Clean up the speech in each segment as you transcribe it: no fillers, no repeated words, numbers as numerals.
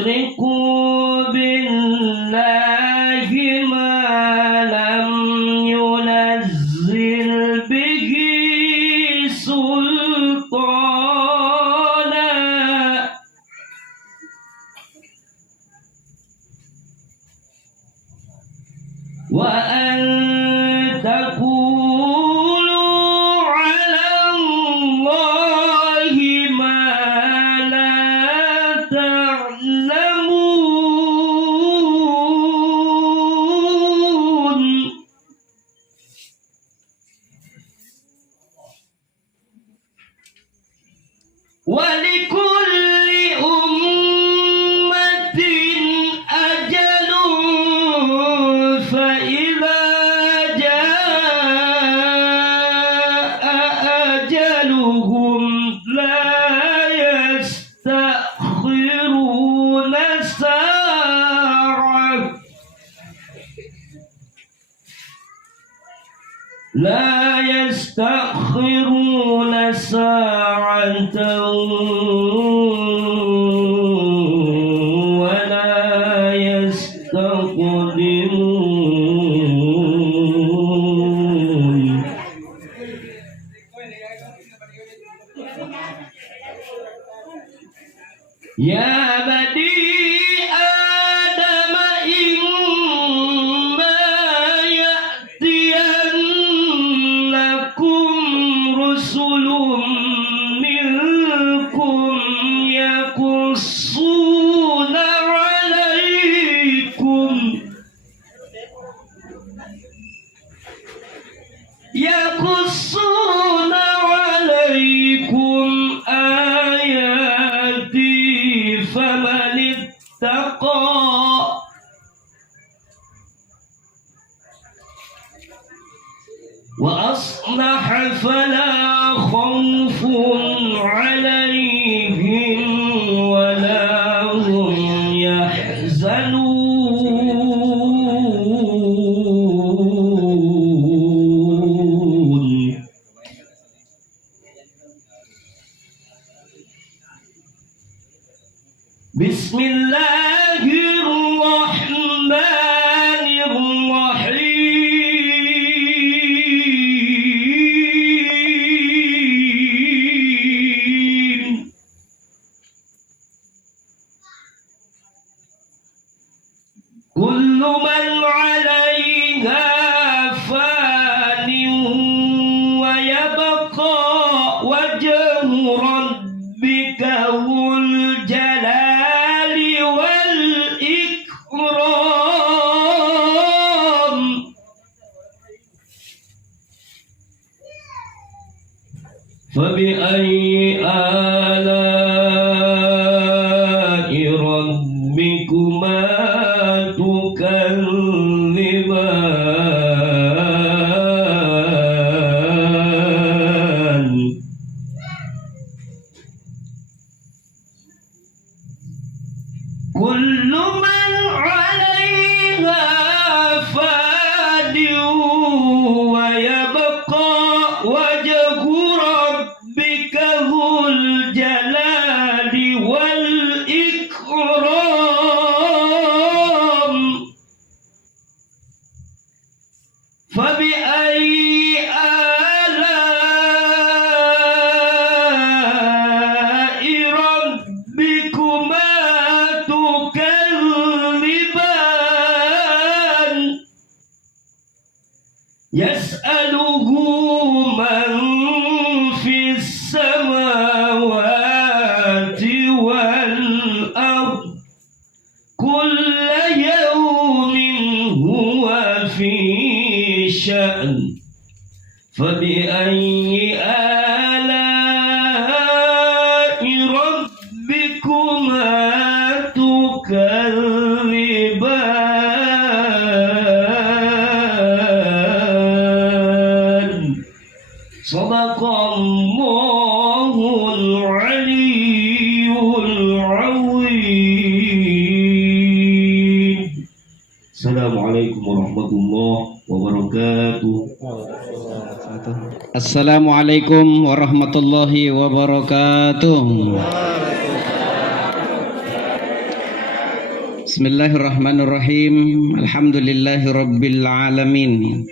تشركوا بالله ما لم ينزل به سلطانا وأن تقولوا على الله ما لا تعلمون ولكل أمة أجل فإذا جاء أجلهم لا يستأخرون ساعة ولا يستقدمون يا بني آدم إما يأتينكم رسل منكم يقصون عليكم آياتي فمن اتقى وأصلح فلا خوف عليهم ولا هم يحزنون بسم الله الرحمن الرحيم كل من عليها فان ويبقى وجه ربك ذو الجلال والإكرام فبأي آلاء ربكما تكذبان كل من عليها فان ويبقى وجه ربك ذو الجلال والإكرام فبأي آلاء ربكما تكذبان يسأله من في السماوات والأرض كل يوم هو في شأن فبأي آلاء ربكما تكذبان صدق الله العلي العظيم. السلام عليكم ورحمة الله wabarakatuh. Assalamualaikum warahmatullahi wabarakatuh. Bismillahirrahmanirrahim. Alhamdulillahirabbil alamin.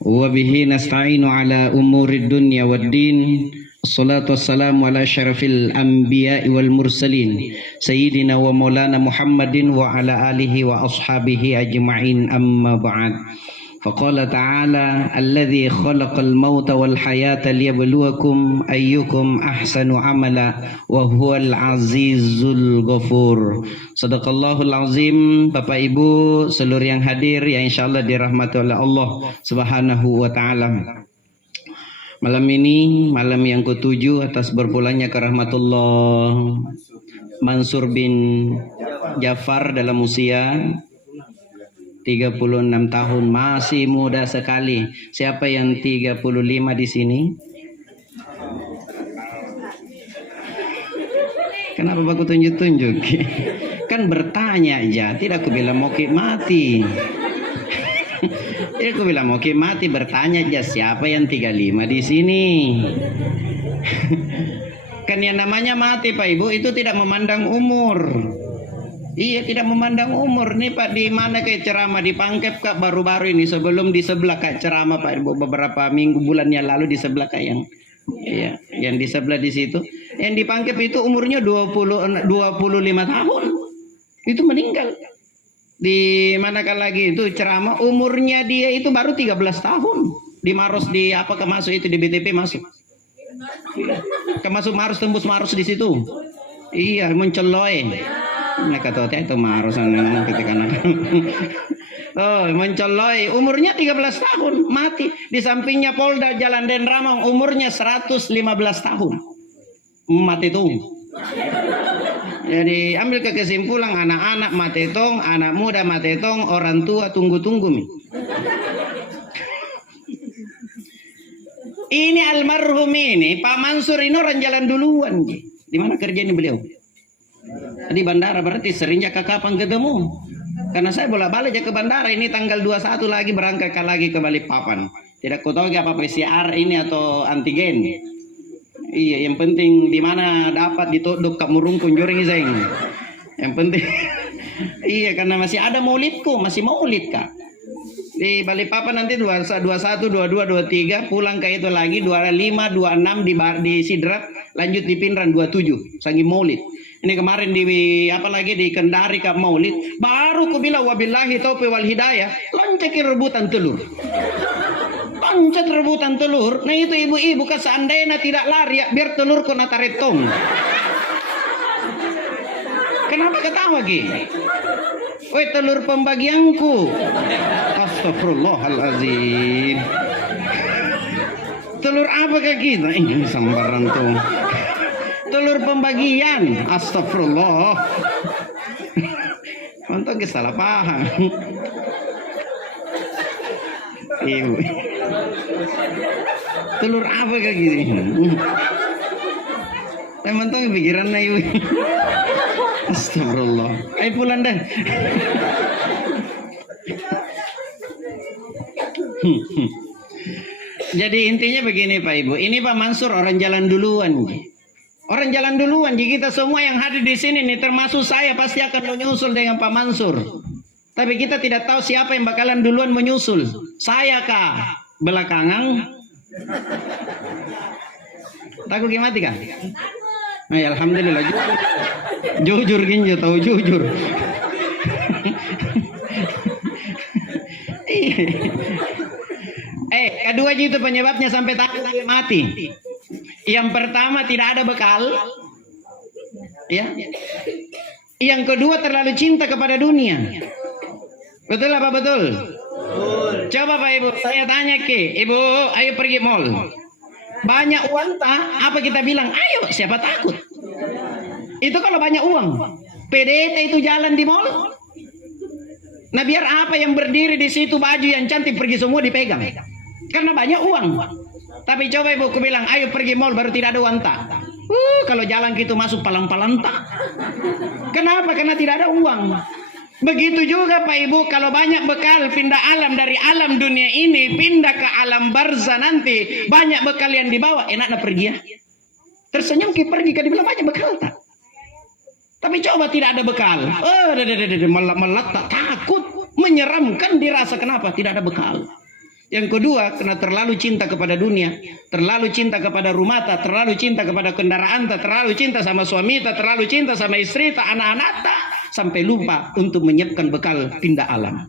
Wa bihi nasta'inu ala umurid dunya waddin. Assalatu wassalamu ala syarafil anbiya'i wal mursalin sayyidina wa maulana Muhammadin wa ala alihi wa ashabihi ajma'in, amma ba'd. Faqala ta'ala alladzi khalaqal mauta wal hayata liyabluwakum ayyukum ahsanu amala wa huwal azizul ghafur. Sadaqallahul azim. Bapak Ibu seluruh yang hadir yang insyaallah dirahmati oleh Allah Subhanahu wa taala. Malam ini malam yang ke-7 atas berpulangnya ke rahmatullah Mansur bin Jafar dalam usia 36 tahun, masih muda sekali. Siapa yang 35 di sini? Kenapa aku tunjuk-tunjuk? Kan bertanya aja, tidak aku bilang mau mati. Tidak aku bilang mau mati, bertanya aja siapa yang 35 di sini. Kan yang namanya mati Pak Ibu itu tidak memandang umur. Iya, tidak memandang umur. Nih Pak, di mana kayak ceramah di Pangkep Kak baru-baru ini, sebelum di sebelah Kak ceramah Pak Ibu beberapa minggu bulan yang lalu di sebelah Kak iya, yang di sebelah di situ. Yang di Pangkep itu umurnya 25 tahun. Itu meninggal. Di manakah lagi itu ceramah umurnya dia itu baru 13 tahun. Di Maros di apa kemasuk itu di BTP masuk. Kemasuk Maros, tembus Maros di situ. Iya, menceloy. Mereka tahu itu marusan ketika anak. Oh, mencoloi umurnya 13 tahun mati. Di sampingnya Polda Jalan Den Ramong umurnya 115 tahun. Mati tuh. Jadi ambil kesimpulan anak-anak mati tong, anak muda mati tong, orang tua tunggu-tunggu mi. Ini almarhum ini Pak Mansur ini orang jalan duluan. Di mana kerjanya beliau? Di bandara, berarti seringnya kapan ketemu? Karena saya bolak-balik ke bandara ini tanggal 21 lagi berangkat lagi ke Balikpapan. Tidak ku tahu apa PCR ini atau antigen. Iya, yang penting di mana dapat ditodok Kak Murung kunjuring iseng. Yang penting iya, karena masih ada maulidku, masih maulid Kak. Di Balikpapan nanti 21, 22, 23 pulang ke itu lagi 25, 26 di Sidrap, lanjut di Pinran 27 sangi maulid. Ini kemarin di apa lagi di Kendari Kak Maulid, baru ku bilang wabillahi taufiq wal hidayah, loncekin rebutan telur. Loncat rebutan telur. Nah itu ibu-ibu kan seandainya tidak lari ya, biar telur kena taretong. Kenapa ketawa Ki? Woi telur pembagianku. Astagfirullahalazim. Telur apa kaki? Nah, ini sambaran tuh. Telur pembagian. Astagfirullah. Untuk salah paham. Ibu. Telur apa kayak gini? Emang tuh pikirannya ibu. Astagfirullah. Ayo pulang dah. Jadi intinya begini Pak Ibu. Ini Pak Mansur orang jalan duluan. Orang jalan duluan. Jadi kita semua yang hadir di sini nih, termasuk saya, pasti akan menyusul dengan Pak Mansur. Tapi kita tidak tahu siapa yang bakalan duluan menyusul. Saya kah? Belakangan? Takut gimana kah? Nah, ya, alhamdulillah. Jujur ginjo, tahu jujur. Kedua itu penyebabnya sampai tadi mati. Yang pertama tidak ada bekal, ya. Yang kedua terlalu cinta kepada dunia. Betul apa betul? Coba Pak Ibu, saya tanya Ibu, ayo pergi mall. Banyak uang tak? Apa kita bilang? Ayo, siapa takut? Itu kalau banyak uang. PDT itu jalan di mall. Nah biar apa yang berdiri di situ baju yang cantik pergi semua dipegang. Karena banyak uang. Tapi coba Ibu aku bilang, ayo pergi mall baru tidak ada uang tak? Kalau jalan gitu masuk palang-palang tak. Kenapa? Karena tidak ada uang. Begitu juga Pak Ibu, kalau banyak bekal pindah alam dari alam dunia ini pindah ke alam barzah nanti, banyak bekal yang dibawa, enaknya pergi ya. Tersenyum pergi, kan dibilang banyak bekal tak? Tapi coba tidak ada bekal. Meletak, takut, menyeramkan dirasa. Kenapa? Tidak ada bekal. Yang kedua, karena terlalu cinta kepada dunia, terlalu cinta kepada rumah, terlalu cinta kepada kendaraan, terlalu cinta sama suami, terlalu cinta sama istri, anak-anak, sampai lupa untuk menyiapkan bekal pindah alam.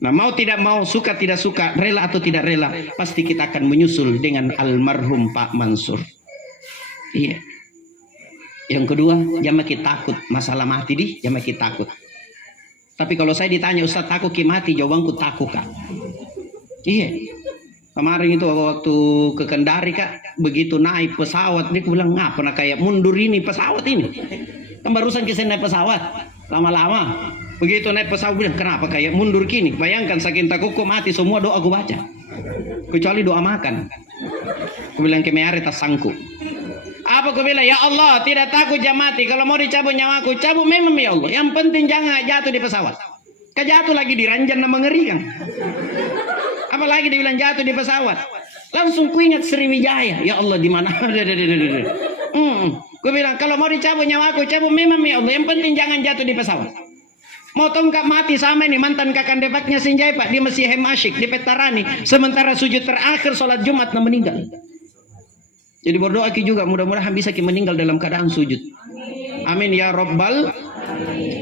Nah, mau tidak mau, suka tidak suka, rela atau tidak rela, pasti kita akan menyusul dengan almarhum Pak Mansur. Iya. Yang kedua, jangan makin takut masalah mati di, jangan makin takut. Tapi kalau saya ditanya, Ustaz takut ki mati, jawabanku takut kak. Iya. Kemarin itu waktu ke Kendari kak, begitu naik pesawat, dia bilang ngapa nak kayak mundur ini pesawat ini. Kan barusan kita naik pesawat, lama-lama. Begitu naik pesawat bilang kenapa kayak mundur kini. Bayangkan saking takutku mati, semua doa aku baca. Kecuali doa makan. Aku bilang ke meare tas sangku. Apa aku bilang, ya Allah tidak takut jam mati. Kalau mau dicabut nyawaku, cabut memang ya Allah. Yang penting jangan jatuh di pesawat. Jatuh lagi di ranjang dan mengerikan. Apalagi dibilang jatuh di pesawat. Langsung ku ingat Sriwijaya. Ya Allah di mana? Ku bilang kalau mau dicabut nyawaku, cabut memang ya Allah. Yang penting jangan jatuh di pesawat. Mau tongkat mati sama ini mantan kakak depaknya Sinjai Pak. Dia masih hemasyik di Petarani. Sementara sujud terakhir sholat Jumat dan meninggal. Jadi berdoa ki juga mudah-mudahan bisa ki meninggal dalam keadaan sujud. Amin ya Rabbal.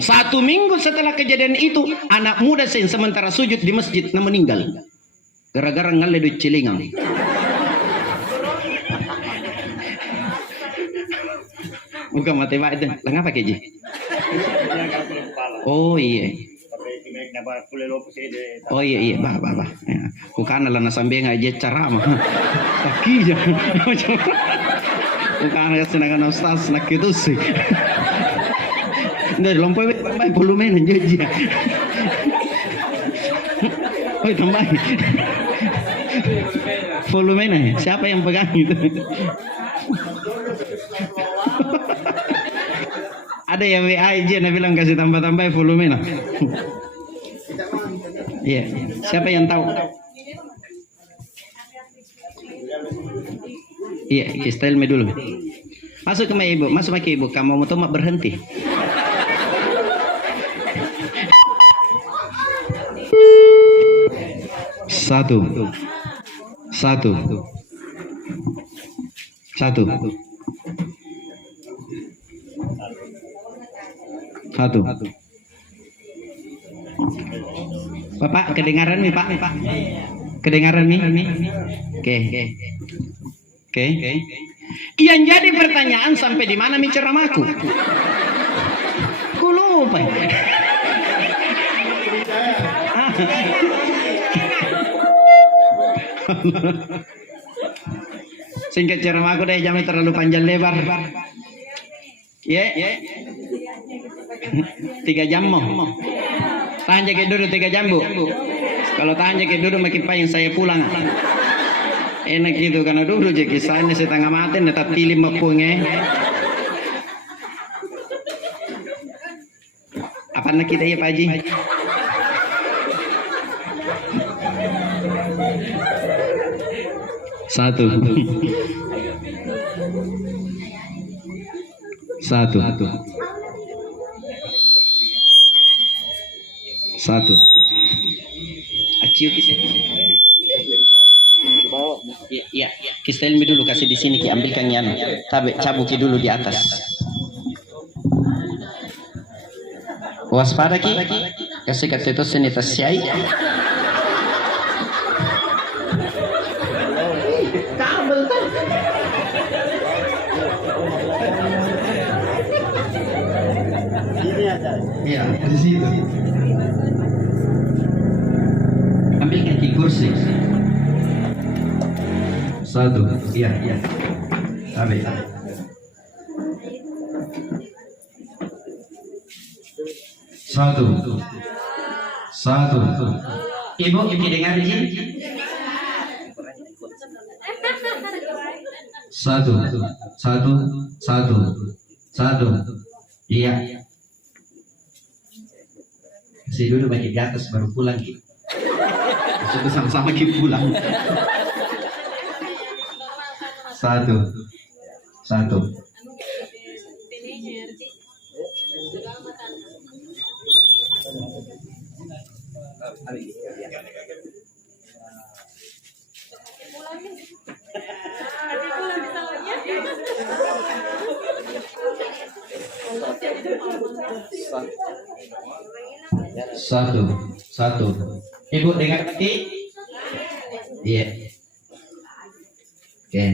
1 minggu setelah kejadian itu, anak muda sementara sujud di masjid na meninggal. Gara-gara ngaledut cilingang. Bukan mati pak itu. Lah ngapa keji? Oh iya. Oh iya iya bah. Ya. Bukan lah nasambe ngaji ceramah. Taki ya. Bukan ya senangan ustaz nak itu sih. Nggak lompat baik volume aja. Oh tambah. Volume siapa yang pegang itu? Ada yang WA aja nah bilang kasih tambah-tambah volume nah. Iya, siapa yang tahu? Iya, style me dulu. Masuk ke ibu, masuk ke ibu. Kamu mau tomat berhenti. Satu. Bapak kedengaran nih Pak? Kedengaran nih? Oke. Yang jadi pertanyaan sampai di mana ceramahku? Ku lupa. Singkat ceramahku deh, jangan terlalu panjang lebar. Ya. 3 jam mau. Tahan jaket duduk 3 jam bu. Kalau tahan jaket duduk makin payung saya pulang. Enak gitu karena dulu jaket saya setengah mati tetap pilih mapungnya. Apa nak kita ya Pak Haji? Satu. Aciu kisah. Ya. Kisah dulu kasih di sini, ambilkan yang cabuki dulu di atas. Waspada ki, kasih itu seni tasyai. Kabel tuh. Ya, di situ. Ambilkan di kursi. 1, iya. Ambil. 1. Ibu dengar di sini. 1. Iya. Kasih dulu bagi di atas baru pulang gitu. Sudah sama-sama kita pulang. 1. Satu. Ibu dengar ngerti? Iya. Oke.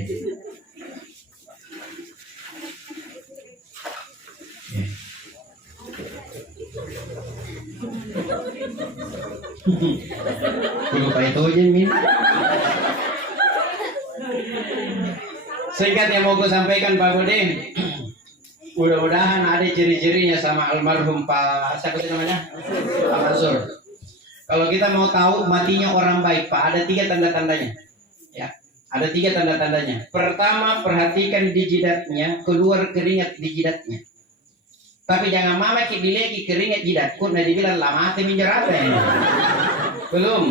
Lupa itu aja Min. Singkat yang mau gue sampaikan Pak Budin. Mudah-mudahan ada ciri-cirinya sama almarhum Pak siapa sih namanya? Pak Mansur. Kalau kita mau tahu matinya orang baik Pak, ada 3 tanda-tandanya. Ya, ada 3 tanda-tandanya. Pertama, perhatikan di jidatnya, keluar keringat di jidatnya. Tapi jangan mama dilihat keringat jidatku, nah dibilang lama mati menjerat ya. Belum.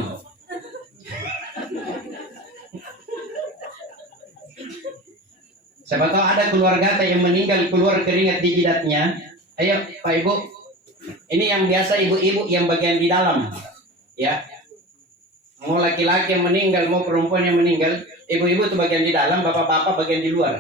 Siapa tahu ada keluarga yang meninggal keluar keringat di jidatnya. Ayo Pak Ibu, ini yang biasa ibu-ibu yang bagian di dalam. Ya, mau laki-laki yang meninggal, mau perempuan yang meninggal, ibu-ibu itu bagian di dalam, bapak-bapak bagian di luar.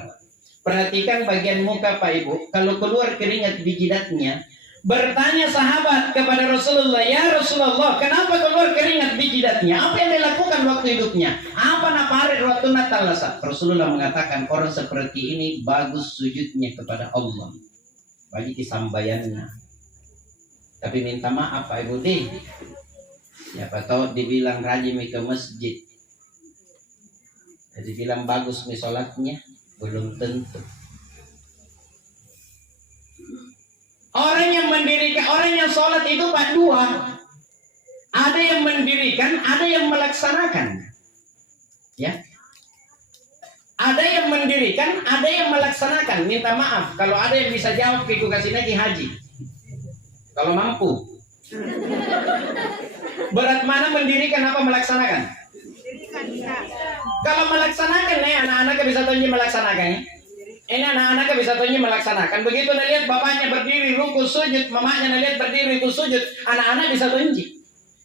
Perhatikan bagian muka Pak Ibu, kalau keluar keringat di jidatnya, bertanya sahabat kepada Rasulullah, ya Rasulullah, kenapa keluar keringat di jidatnya? Apa yang dilakukan waktu hidupnya? Apa napare waktu Natal? Rasulullah mengatakan orang seperti ini bagus sujudnya kepada Allah, bagi kesambayannya. Tapi minta maaf Pak Ibu deh. Siapa tahu dibilang rajin ke masjid, jadi bilang bagus sholatnya, belum tentu. Orang yang mendirikan, orang yang sholat itu Pak 2. Ada yang mendirikan, ada yang melaksanakan. Ya, ada yang mendirikan, ada yang melaksanakan. Minta maaf kalau ada yang bisa jawab, aku kasih lagi haji. Kalau mampu. Berat mana mendirikan apa melaksanakan? Kalau melaksanakan nih anak-anak bisa tunjuk melaksanakannya. Ini anak-anak bisa tunjuk melaksanakan. Begitu lihat bapaknya berdiri ruku sujud, mamanya lihat berdiri ruku sujud, anak-anak bisa tunjuk.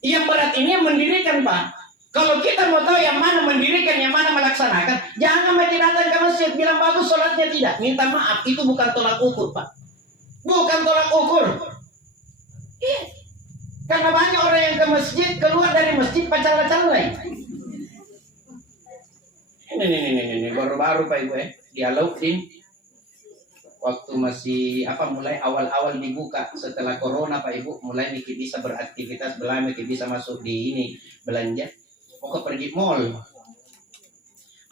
Yang berat ini yang mendirikan Pak. Kalau kita mau tahu yang mana mendirikan, yang mana melaksanakan, jangan makin datang ke masjid bilang bagus sholatnya tidak. Minta maaf, itu bukan tolak ukur Pak. Bukan tolak ukur. Iya. Karena banyak orang yang ke masjid, keluar dari masjid pacar-pacaran. Ini baru-baru Pak Ibu dialog tim waktu masih mulai awal-awal dibuka setelah corona Pak Ibu, mulai Miki bisa beraktivitas, Miki bisa masuk di ini belanja. Pokok pergi mall.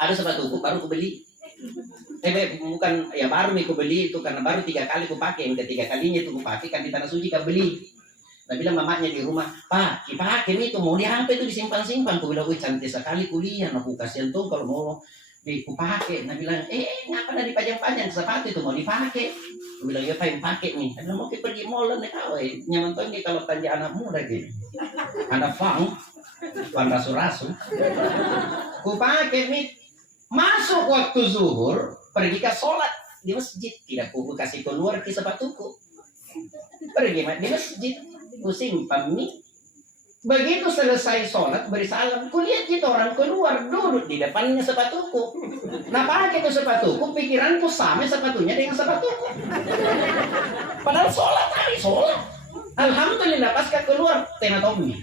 Ada sepatuku baru aku beli. Bukan ya baru Miki beli itu karena baru 3 kali aku pakai, yang ketiga kalinya itu aku pakai kan di tanah suci aku beli. Nah bilang mamanya di rumah, Pak, dipakai itu mau diampe itu disimpan-simpan. Aku bilang, cantik sekali kuliah. Aku kasihan tuh kalau mau dipakai. Nah bilang, ngapa dah dipajang-pajang sepatu itu mau dipakai? Aku bilang, ya pengen pakai nih. Dia bilang, mau pergi mall nih kau. Nyaman tuh nih kalau tanya anak muda gini. Anak fang, rasu-rasu. Aku pakai nih. Masuk waktu zuhur, pergi ke sholat di masjid. Tidak aku kasih keluar ke sepatuku. Pergi di masjid. Simpan nih. Begitu selesai sholat beri salam, kulihat gitu orang keluar duduk di depannya sepatuku. Nah pakai itu sepatuku, pikiranku sama sepatunya dengan sepatuku. Padahal sholat hari sholat. Alhamdulillah pasca keluar tenatomi.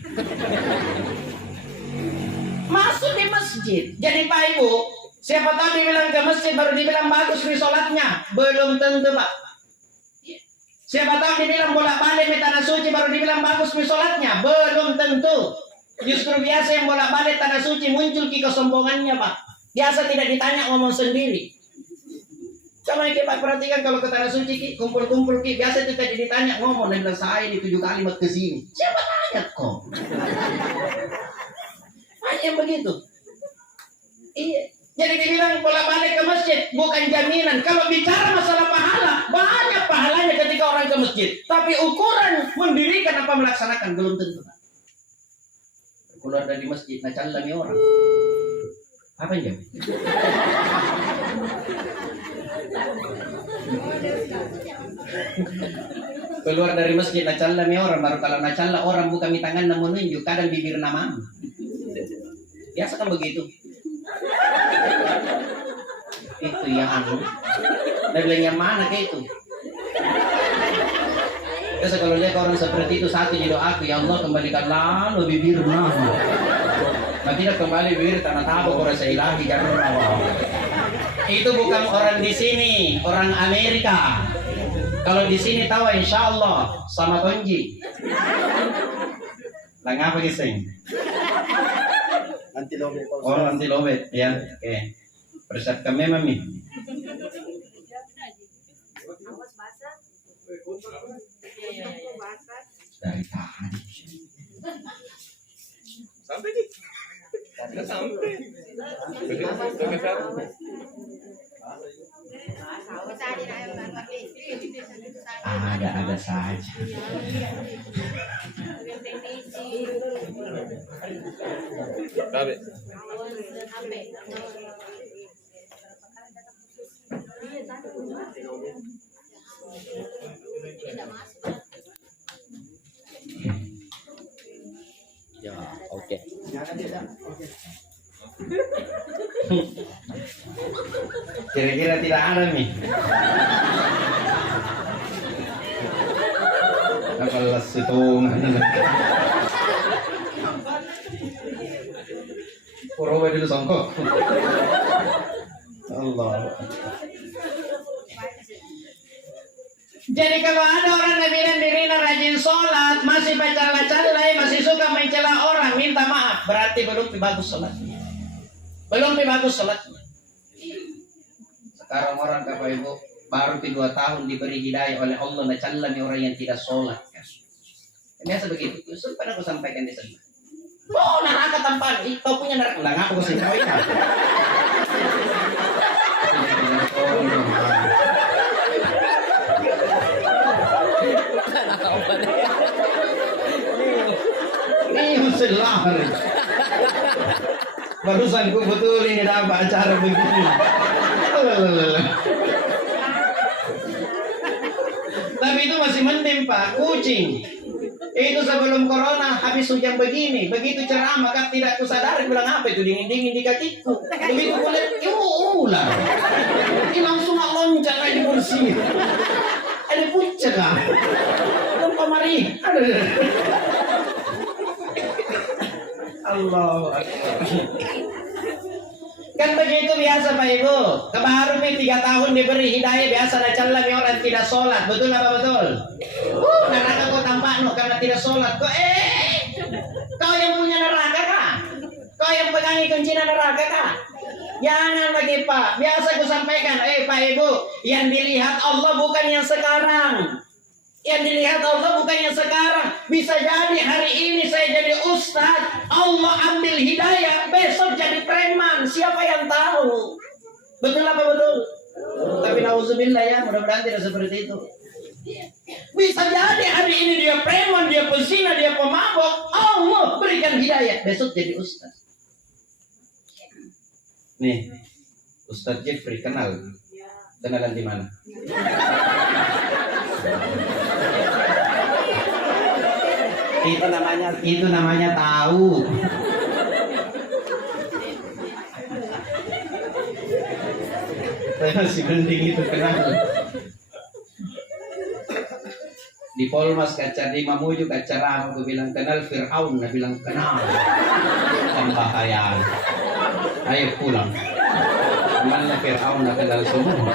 Masuk di masjid. Jadi Pak Ibu, siapa tahu dibilang ke masjid baru dibilang bagus nih sholatnya, belum tentu Pak. Siapa tahu dibilang bolak-balik di tanah suci baru dibilang bagus sholatnya, belum tentu. Justru biasa yang bolak-balik tanah suci muncul kesombongannya Pak. Biasa tidak ditanya ngomong sendiri. Coba kita perhatikan kalau ke tanah suci kumpul-kumpul biasa tidak ditanya ngomong dan bilang saya ini 7 kali mau ke sini. Siapa tanya kok? Hanya begitu. Iya. Jadi dibilang bolak-balik ke masjid bukan jaminan. Kalau bicara masalah pahala, banyak pahalanya ketika orang ke masjid. Tapi ukuran mendirikan apa melaksanakan belum tentu. Keluar dari masjid, nacalami orang. Apa yang jawab? Keluar dari masjid, nacalami orang. Baru kalau nacala orang buka tangan namun menunjuk, kadang bibir nama. Biasa kan begitu. Itu yang anu. Dan bilang yang mana kayak itu? Biasa kalau lihat orang seperti itu, satu jadi aku, ya Allah kembalikanlah lo bibirnya. Nah, tidak kembali bibir tanah tabuk orang ilahi jangan awal. Itu bukan orang di sini, orang Amerika. Kalau di sini tahu insya Allah sama Tonji. Lah ngapa gising? Anti lobet. Oh nanti lobet ya. Oke. Persiapkan memang nih. Dari tahan. Sampai nih. Sampai. Ada saja. Sampai. Ya, oke. Kira-kira tidak ada nih. Kalau situng. Pura dulu songkok. Allah. Jadi kalau ada orang yang bilang dirinya rajin sholat, masih pacar-pacaran, masih suka mencela orang, minta maaf, berarti belum bagus sholatnya. Belum bagus sholatnya. Sekarang orang Bapak Ibu baru 2 tahun diberi hidayah oleh Allah, mencalami orang yang tidak sholat. Biasa begitu. Justru pada aku sampaikan di sana. Oh, neraka tanpa kau punya neraka. Lah ngapa kau sih kau ini? Ini selah. Barusan ku betul ini dapat acara begini. Tapi itu masih mending Pak, kucing. Itu sebelum corona habis hujan begini, begitu ceramah kan tidak kusadari bilang apa itu dingin-dingin di kakiku. Begitu kulihat, ular. Ini langsung loncat lagi kursi. Ada puncak lah. Lupa mari. Allah. Kan begitu biasa Pak Ibu. Kebaru nih 3 tahun diberi hidayah biasa nacalah orang tidak sholat. Betul apa betul? Neraka kau tampak no karena tidak sholat. Kau yang punya neraka kah? Kau yang pegangi kunci neraka kah? Jangan bagi Pak. Biasa aku sampaikan, Pak Ibu, yang dilihat Allah bukan yang sekarang. Yang dilihat Allah bukan yang sekarang. Bisa jadi hari ini saya jadi ustaz, Allah ambil hidayah, besok jadi preman. Siapa yang tahu? Betul apa betul? Tapi nauzubillah ya, mudah-mudahan tidak seperti itu. Bisa jadi hari ini dia preman, dia pezina, dia pemabok. Allah berikan hidayah, besok jadi ustaz. Nih, Ustaz Jeffrey kenal? Kenalan di mana? Itu namanya tahu. Saya masih mending itu kenal. Di Polmas kaca di Mamuju kaca aku bilang kenal Fir'aun, dia bilang kenal. Pembahayaan. Ayo pulang. Mana Fir'aun nak kenal semua.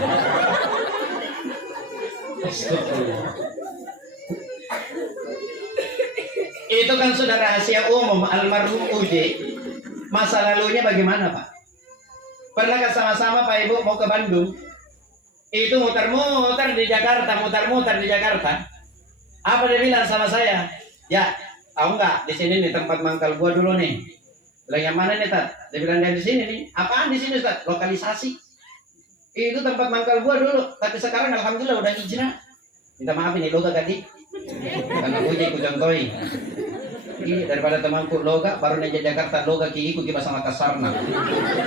Itu kan sudah rahasia umum almarhum Uji. Masa lalunya bagaimana Pak? Pernah sama-sama Pak Ibu mau ke Bandung? Itu muter-muter di Jakarta, muter-muter di Jakarta. Apa dia bilang sama saya? Ya, tahu nggak? Di sini nih tempat mangkal gua dulu nih. Bilang yang mana nih Tat? Dia bilang dari sini nih. Apaan di sini Tat? Lokalisasi. Itu tempat mangkal gua dulu. Tapi sekarang alhamdulillah udah hijrah. Minta maaf ini loga ganti. Karena gue jadi contohin. Ini daripada temanku loga baru naik Jakarta loga ki ikut kita sama kasarna.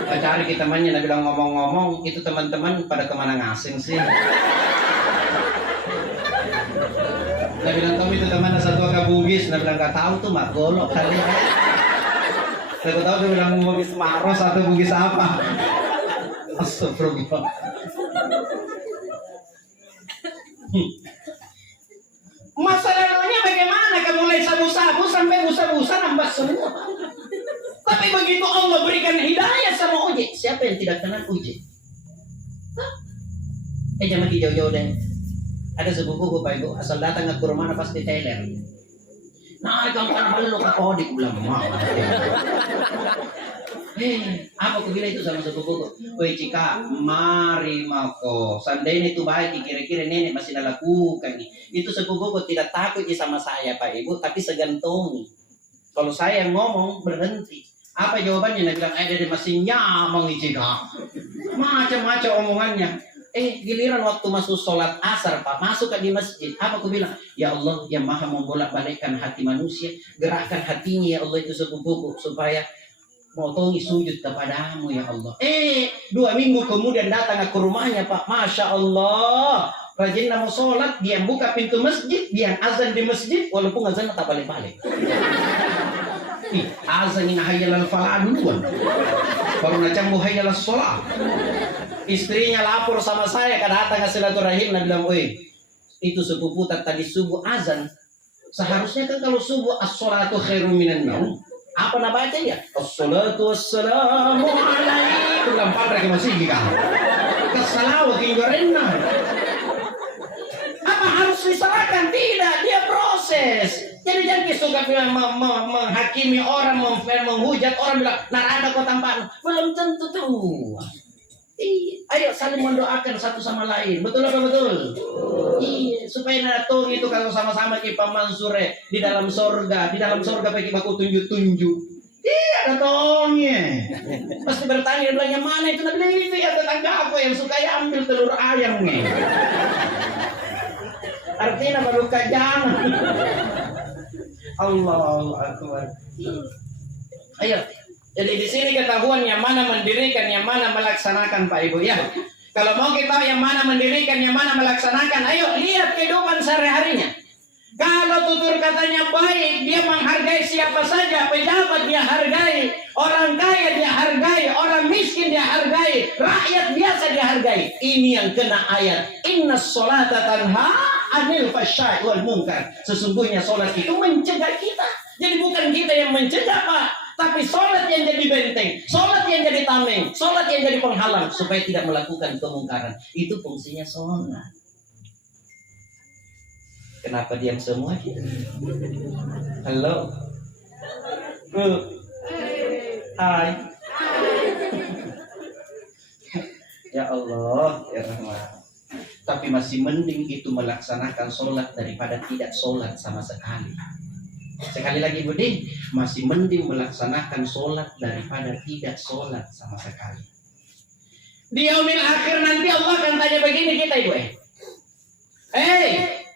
Cari kita temannya, dia bilang ngomong-ngomong itu teman-teman pada kemana ngasing sih. Dia bilang kamu itu teman satu agak Bugis, dia bilang gak tahu tuh mak golok kali. Saya tahu dia bilang Bugis Maros atau Bugis apa. Astagfirullah. Masalah semua, Pak. Tapi begitu Allah berikan hidayah sama uji, siapa yang tidak kenal uji? Jangan jauh-jauh deh. Ada sepupuku Pak Ibu, asal datang ke rumah pasti teler. Nah, kalau kan balik lo ke kodik bilang mau. Apa aku bilang itu sama sepupuku? Woi Cika, mari mako. Seandainya itu baik, kira-kira nenek masih lakukan nih. Itu sepupuku tidak takut sama saya Pak Ibu, tapi segantongi. Kalau saya ngomong berhenti. Apa jawabannya? Dia bilang, ada masih nyamang Cika. Macam-macam omongannya. Giliran waktu masuk sholat asar Pak, masuk di masjid. Apa aku bilang? Ya Allah, yang maha membolak-balikkan hati manusia, gerakkan hatinya ya Allah itu sepupuku supaya motongi sujud kepadamu ya Allah. 2 minggu kemudian datang ke rumahnya Pak. Masya Allah. Rajin mau sholat, dia buka pintu masjid, dia azan di masjid, walaupun azan tak balik-balik. Azan ini hayyalal falah duluan. Baru nacambu hayyalal sholat. Istrinya lapor sama saya, karena datang ke silaturahim, dan bilang, woi, itu sepupu tadi subuh azan. Seharusnya kan kalau subuh as-sholatu khairum minan naum. Apa nak baca ya? As-salatu wassalamu alaikum. Lampar lagi masih kan. Kesalawat hingga apa harus diserahkan? Tidak, dia proses. Jadi jangan suka menghakimi orang, menghujat orang bilang, narada kau tampak. Belum tentu tuh. Ayo saling mendoakan satu sama lain. Betul apa betul? Iya, supaya nato itu kalau sama-sama kita mansure di dalam sorga. Di dalam sorga bagi baku tunjuk-tunjuk. Iya, ada tongnya. Pasti bertanya, bilang yang mana itu? Nabi itu ya tetangga aku yang suka ambil telur ayam nih. Artinya baru jangan. Allahu Akbar. Ayo. Jadi di sini ketahuan yang mana mendirikan, yang mana melaksanakan Pak Ibu ya. Kalau mau kita tahu yang mana mendirikan, yang mana melaksanakan, ayo lihat kehidupan sehari-harinya. Kalau tutur katanya baik, dia menghargai siapa saja, pejabat dia hargai, orang kaya dia hargai, orang miskin dia hargai, rakyat biasa dia hargai. Ini yang kena ayat. Inna sholata tanha anil fahsya'i wal munkar. Sesungguhnya sholat itu mencegah kita. Jadi bukan kita yang mencegah Pak, tapi sholat yang jadi benteng, sholat yang jadi tameng, sholat yang jadi penghalang supaya tidak melakukan kemungkaran. Itu fungsinya sholat. Kenapa diam semua? Halo, hai. Ya Allah, ya Rahman. Tapi masih mending itu melaksanakan sholat daripada tidak sholat sama sekali. Sekali lagi Budi, masih mending melaksanakan sholat daripada tidak sholat sama sekali. Di yaumil akhir nanti Allah akan tanya begini kita Ibu.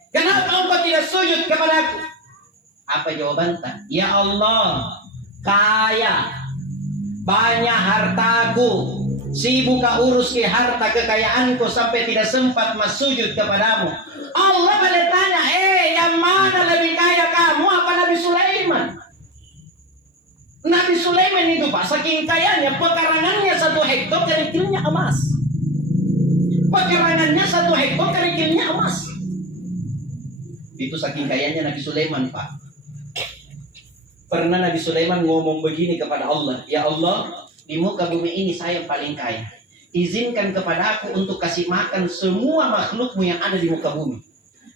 Kenapa engkau tidak sujud kepadaku? Apa jawaban? Ya Allah, kaya, banyak hartaku, sibuk urus ke harta kekayaanku sampai tidak sempat sujud kepadamu. Allah boleh tanya, yang mana lebih kaya kamu apa Nabi Sulaiman? Nabi Sulaiman itu Pak, saking kayanya, pekarangannya 1 hektar kerikilnya emas. Pekarangannya 1 hektar kerikilnya emas. Itu saking kayanya Nabi Sulaiman Pak. Pernah Nabi Sulaiman ngomong begini kepada Allah, ya Allah, di muka bumi ini saya yang paling kaya. Izinkan kepada aku untuk kasih makan semua makhlukmu yang ada di muka bumi.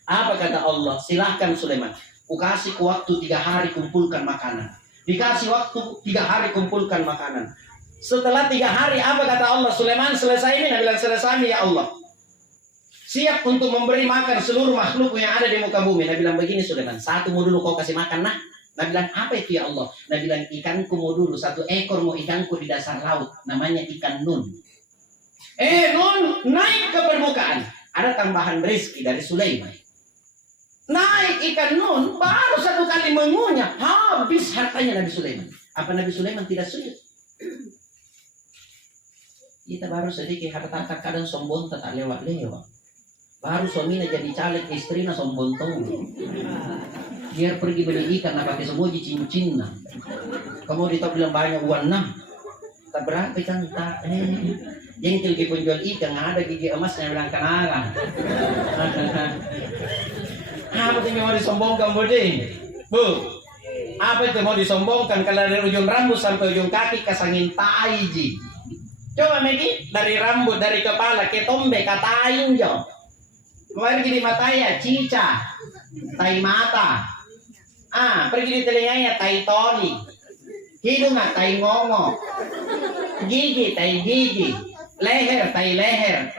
Apa kata Allah? Silahkan Sulaiman, ku kasih waktu 3 hari kumpulkan makanan. Dikasih waktu 3 hari kumpulkan makanan. Setelah 3 hari apa kata Allah? Sulaiman selesai ini? Nabi bilang selesai ya Allah. Siap untuk memberi makan seluruh makhluk yang ada di muka bumi. Nabi bilang begini Sulaiman, 1 mau dulu kau kasih makan nah. Nabi bilang apa itu ya Allah? Nabi bilang ikanku mau dulu 1 ekor mau ikanku di dasar laut. Namanya ikan nun. Nun naik ke permukaan. Ada tambahan rezeki dari Sulaiman. Naik ikan nun baru 1 kali mengunyah. Habis hartanya Nabi Sulaiman. Apa Nabi Sulaiman tidak sujud? Kita baru sedikit harta kadang sombong tak lewat-lewat. Baru suaminya jadi caleg, istrinya sombong tuh. Biar pergi beli ikan, nah pakai semua cincin nah. Kamu ditop bilang banyak uang nah. Tak berapa kan tak. Jengkel ke penjual ikan, ada gigi emas yang bilang kanaran. Apa tuh yang mau disombongkan Budi? Bu, Apa itu mau disombongkan? Kalau dari ujung rambut sampai ujung kaki kasangin tai ji. Coba Megi, dari rambut, dari kepala ke tombe katain jo. Kemarin gini matanya cica, tai mata. Pergi di telinganya tai toli. Hidung tai ngongo. Gigi tai gigi. Leher tai leher.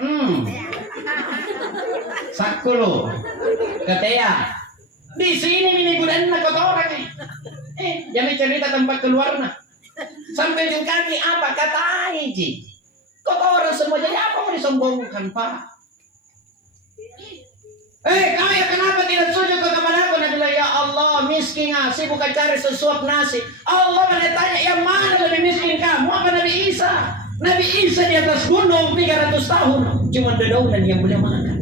Sakulu. Ketea. Di sini ini bulan na kotoran jangan cerita tempat keluarnya. Sampai ujung kaki apa kata Ji? Kotoran semua, jadi apa mau disombongkan Pak? Kaya kenapa tidak sujud kepada aku? Nabi bilang, ya Allah miskin ngasih bukan cari sesuap nasi. Allah tanya, yang mana lebih miskin kamu apa Nabi Isa? Nabi Isa di atas gunung 300 tahun cuma dedaunan yang boleh makan.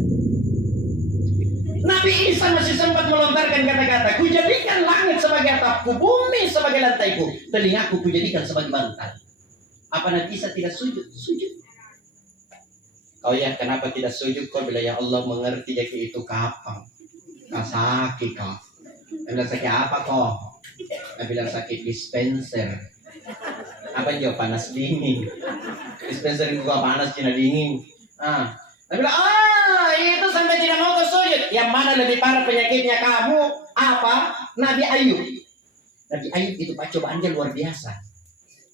Nabi Isa masih sempat melontarkan kata-kata, kujadikan langit sebagai atapku, bumi sebagai lantaiku, telingaku kujadikan sebagai bantal. Apa Nabi Isa tidak sujud? Sujud. Oh ya, kenapa tidak sujud? Kau bilang ya Allah mengerti jadi itu kapan? Sakit kau. Bilang sakit apa kau? Nabi bilang sakit dispenser. Apa jauh panas dingin? Dispenser juga panas cina dingin. Nabi bilang itu sampai tidak mau kau sujud. Yang mana lebih parah penyakitnya kamu? Apa? Nabi Ayub. Nabi Ayub itu Pak cobaannya luar biasa.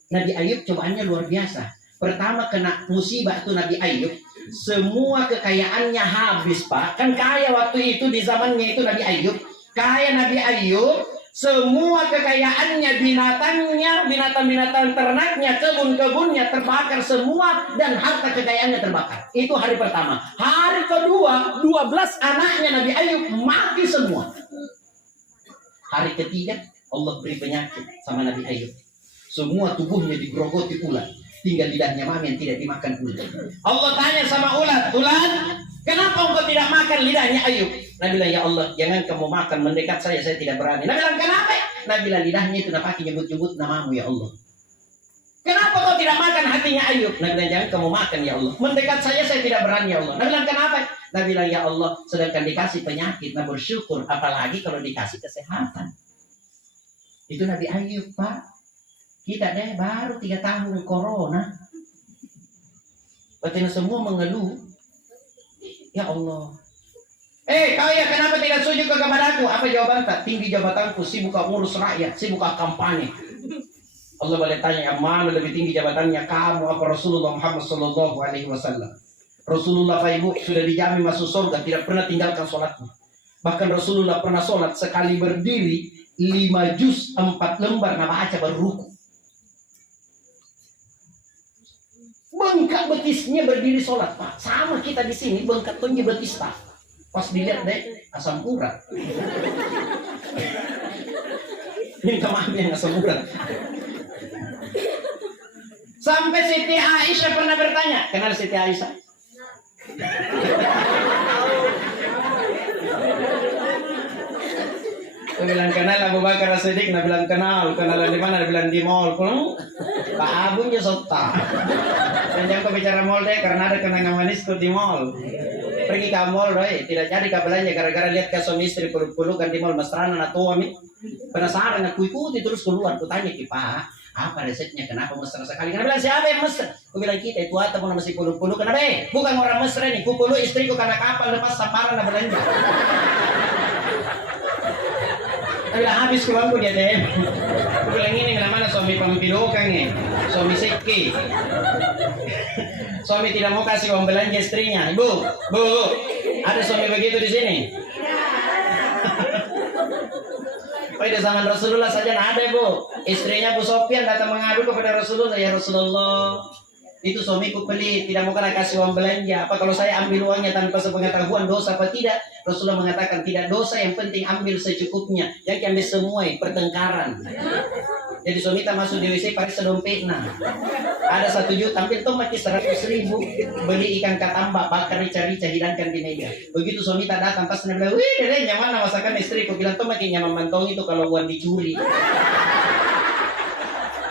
Nabi Ayub cobaannya luar biasa. Pertama kena musibah itu Nabi Ayub. Semua kekayaannya habis Pak. Kan kaya waktu itu di zamannya itu Nabi Ayub. Kaya Nabi Ayub. Semua kekayaannya, binatangnya, binatang-binatang ternaknya, kebun-kebunnya terbakar semua dan harta kekayaannya terbakar. Itu hari pertama. Hari kedua, 12 anaknya Nabi Ayub mati semua. Hari ketiga, Allah beri penyakit sama Nabi Ayub. Semua tubuhnya digerogoti ulat. Tinggal lidahnya mami yang tidak dimakan ulat. Allah tanya sama ulat, ulat, kenapa engkau tidak makan lidahnya Ayub? Nabi bilang, ya Allah, jangan kamu makan mendekat saya tidak berani. Nabi bilang, kenapa? Nabi bilang, lidahnya itu pakai nyebut-nyebut namamu ya Allah. Kenapa kau tidak makan hatinya Ayub? Nabi bilang, jangan kamu makan ya Allah. Mendekat saya tidak berani ya Allah. Nabi bilang, kenapa? Nabi bilang, ya Allah, sedangkan dikasih penyakit, nah bersyukur. Apalagi kalau dikasih kesehatan. Itu Nabi Ayub, Pak. Kita deh baru 3 tahun corona. Batin semua mengeluh. Ya Allah. Kau ya kenapa tidak sujud kepadaku? Apa jawaban tak? Tinggi jabatanku, sibuk ngurus rakyat, sibuk kampanye. Allah boleh tanya, yang mana lebih tinggi jabatannya, kamu apa Rasulullah Muhammad Sallallahu Alaihi Wasallam? Rasulullah Pak Ibu sudah dijamin masuk surga, tidak pernah tinggalkan sholatnya. Bahkan Rasulullah pernah sholat sekali berdiri 5 juz 4 lembar nama baca baru ruku. Bengkak betisnya berdiri sholat Pak. Sama kita di sini bengkak tonji betis Pak. Pas dilihat deh asam urat. Minta maaf yang asam urat. Sampai Siti Aisyah pernah bertanya, kenal Siti Aisyah? Dia bilang kenal Abu Bakar As-Siddiq, dia bilang kenal di mana? Dia bilang di mall. Pak Abu nya sota. Jangan kau bicara mall deh, karena ada kenangan manis kau di mall. Pergi ke mall, Roy. Tidak jadi kabelanya gara-gara lihat ke suami istri peluk-pelukan di mall mesranan atau ami. Penasaran aku ikuti terus keluar. Aku tanya ke Pak, apa resepnya? Kenapa mesra sekali? Kenapa bilang siapa yang mesra? Aku bilang kita itu atau masih peluk-peluk. Kenapa? Bukan orang mesra ini. Ku peluk istriku karena kapal lepas samparan dan belanja. Aku bilang habis keluarku dia deh. Aku bilang ini mana suami pampilokan nih, suami seki. Suami tidak mau kasih uang belanja istrinya. Bu, ada suami begitu di sini? Pada zaman Rasulullah saja ada Bu. Istrinya Bu Sofyan datang mengadu kepada Rasulullah, ya Rasulullah, itu suamiku pelit, tidak mau kena kasih uang belanja. Apa kalau saya ambil uangnya tanpa sepengetahuan, dosa apa tidak? Rasulullah mengatakan tidak dosa, yang penting ambil secukupnya. Yang ambil semua pertengkaran. Jadi suami tak masuk di WC pakai sedompet. Nah, ada 1 juta, ambil tuh mati 100.000, beli ikan katambak, bakar rica-rica, hidangkan di meja. Begitu suami tak datang, pas bilang, wih, deh, nyaman masakan istriku. Bilang tuh makin nyaman mantong itu kalau uang dicuri.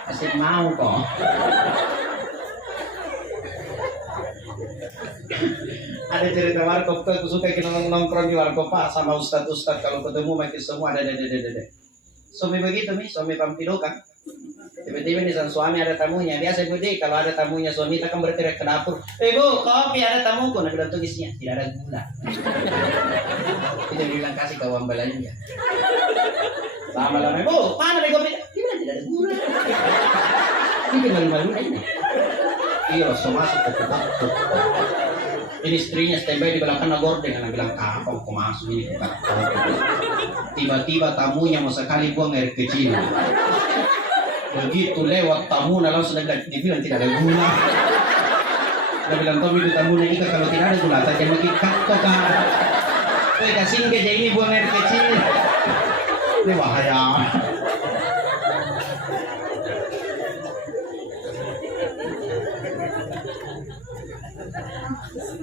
Asik mau kok. Ada cerita warkop, aku suka kita nongkrong di warkop Pak sama ustad kalau ketemu makin semua ada. Suami begitu nih, suami pampilokan. Tiba-tiba nih sang suami ada tamunya. Biasa ibu deh, kalau ada tamunya suami tak akan berteriak ke dapur. Bu, kopi ada tamuku. Nah bilang tulisnya tidak ada gula. Itu bilang kasih kawan belanja. Lama-lama, Bu, mana deh kopi? Tidak ada gula. Ini malu-malu ini. Iya, so masuk ke dapur. Ini istrinya standby di belakang gorden, karena bilang kapan kau masuk ini bukan. Tiba-tiba tamunya mau sekali buang air kecil. Begitu lewat tamu langsung dibilang tidak ada gula. Dia bilang kau itu tamunya Ika kalau tidak ada gula saja makin kakto kah. Kau kasih aja ini buang air kecil. Ini bahaya.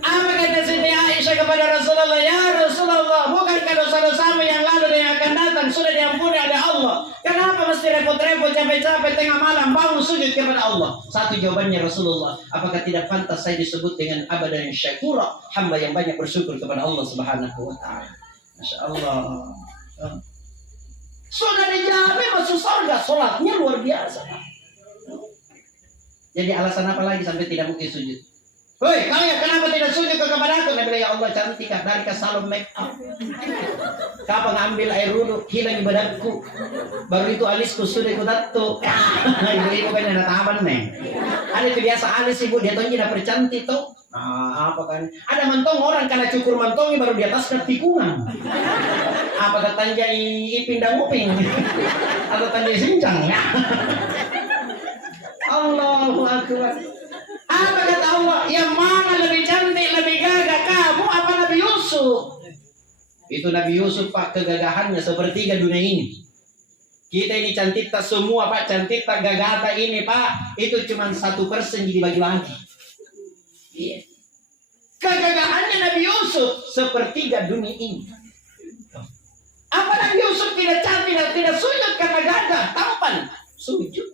Apa kata Siti Aisyah kepada Rasulullah? Ya Rasulullah, bukankah dosa-dosamu yang lalu dan yang akan datang sudah diampuni oleh Allah? Kenapa mesti repot-repot capek-capek tengah malam bangun sujud kepada Allah? Satu jawabannya Rasulullah, apakah tidak pantas saya disebut dengan abadan syakura, hamba yang banyak bersyukur kepada Allah Subhanahu wa taala. Masya Allah. Sudah dijamin masuk surga, sholatnya luar biasa. Jadi alasan apa lagi sampai tidak mungkin sujud? Hei, kalian kenapa tidak sujud kepada aku? Nabi ya Allah cantik dari salon make up. Kapan ngambil air wudhu, hilang ibadahku. Baru itu alisku sudah ikut tato. Ibu-ibu kan ada taban nih. Ada kebiasa alis ibu dia tuh tidak percantik tuh. Apa kan? Ada mantong orang karena cukur mantongnya baru di atas tikungan. Apa katanya iping dan uping? Atau tanya sincang? Allahu Akbar. Apa kata Allah? Yang mana lebih cantik, lebih gagah, kamu apa Nabi Yusuf? Itu Nabi Yusuf Pak, kegagahannya sepertiga dunia ini. Kita ini cantik tak semua Pak, cantik tak gagah tak ini Pak. Itu cuma 1% dibagi-bagi. Iya. Kegagahannya Nabi Yusuf sepertiga dunia ini. Apa Nabi Yusuf tidak cantik dan tidak sujud karena gagah, tampan? Sujud.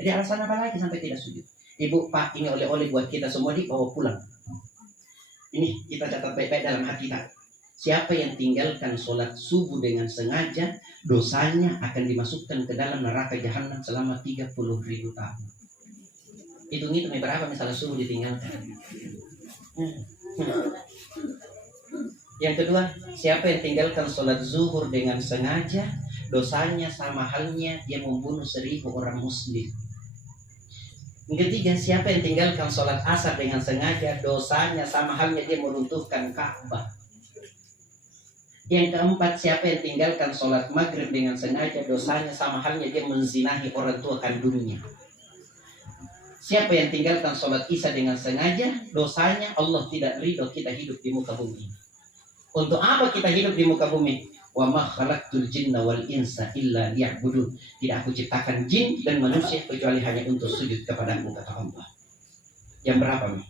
Jadi alasan apa lagi sampai tidak sujud? Ibu, Pak, ini oleh-oleh buat kita semua dibawa pulang. Ini kita catat baik-baik dalam hati kita. Siapa yang tinggalkan sholat subuh dengan sengaja, dosanya akan dimasukkan ke dalam neraka jahanam selama 30.000 tahun. Hitung-hitung berapa misalnya subuh ditinggalkan. Yang kedua, siapa yang tinggalkan sholat zuhur dengan sengaja, dosanya sama halnya dia membunuh 1.000 orang muslim. Yang ketiga, siapa yang tinggalkan sholat asar dengan sengaja, dosanya sama halnya dia meruntuhkan Ka'bah. Yang keempat, siapa yang tinggalkan sholat maghrib dengan sengaja, dosanya sama halnya dia menzinahi orang tua kandungnya. Siapa yang tinggalkan sholat isya dengan sengaja, dosanya Allah tidak ridho kita hidup di muka bumi. Untuk apa kita hidup di muka bumi? Wa ma khalaqtul jinna wal insa illa liya'budun. Tidak aku ciptakan jin dan manusia kecuali hanya untuk sujud kepadamu, kata Allah. Yang berapa nih?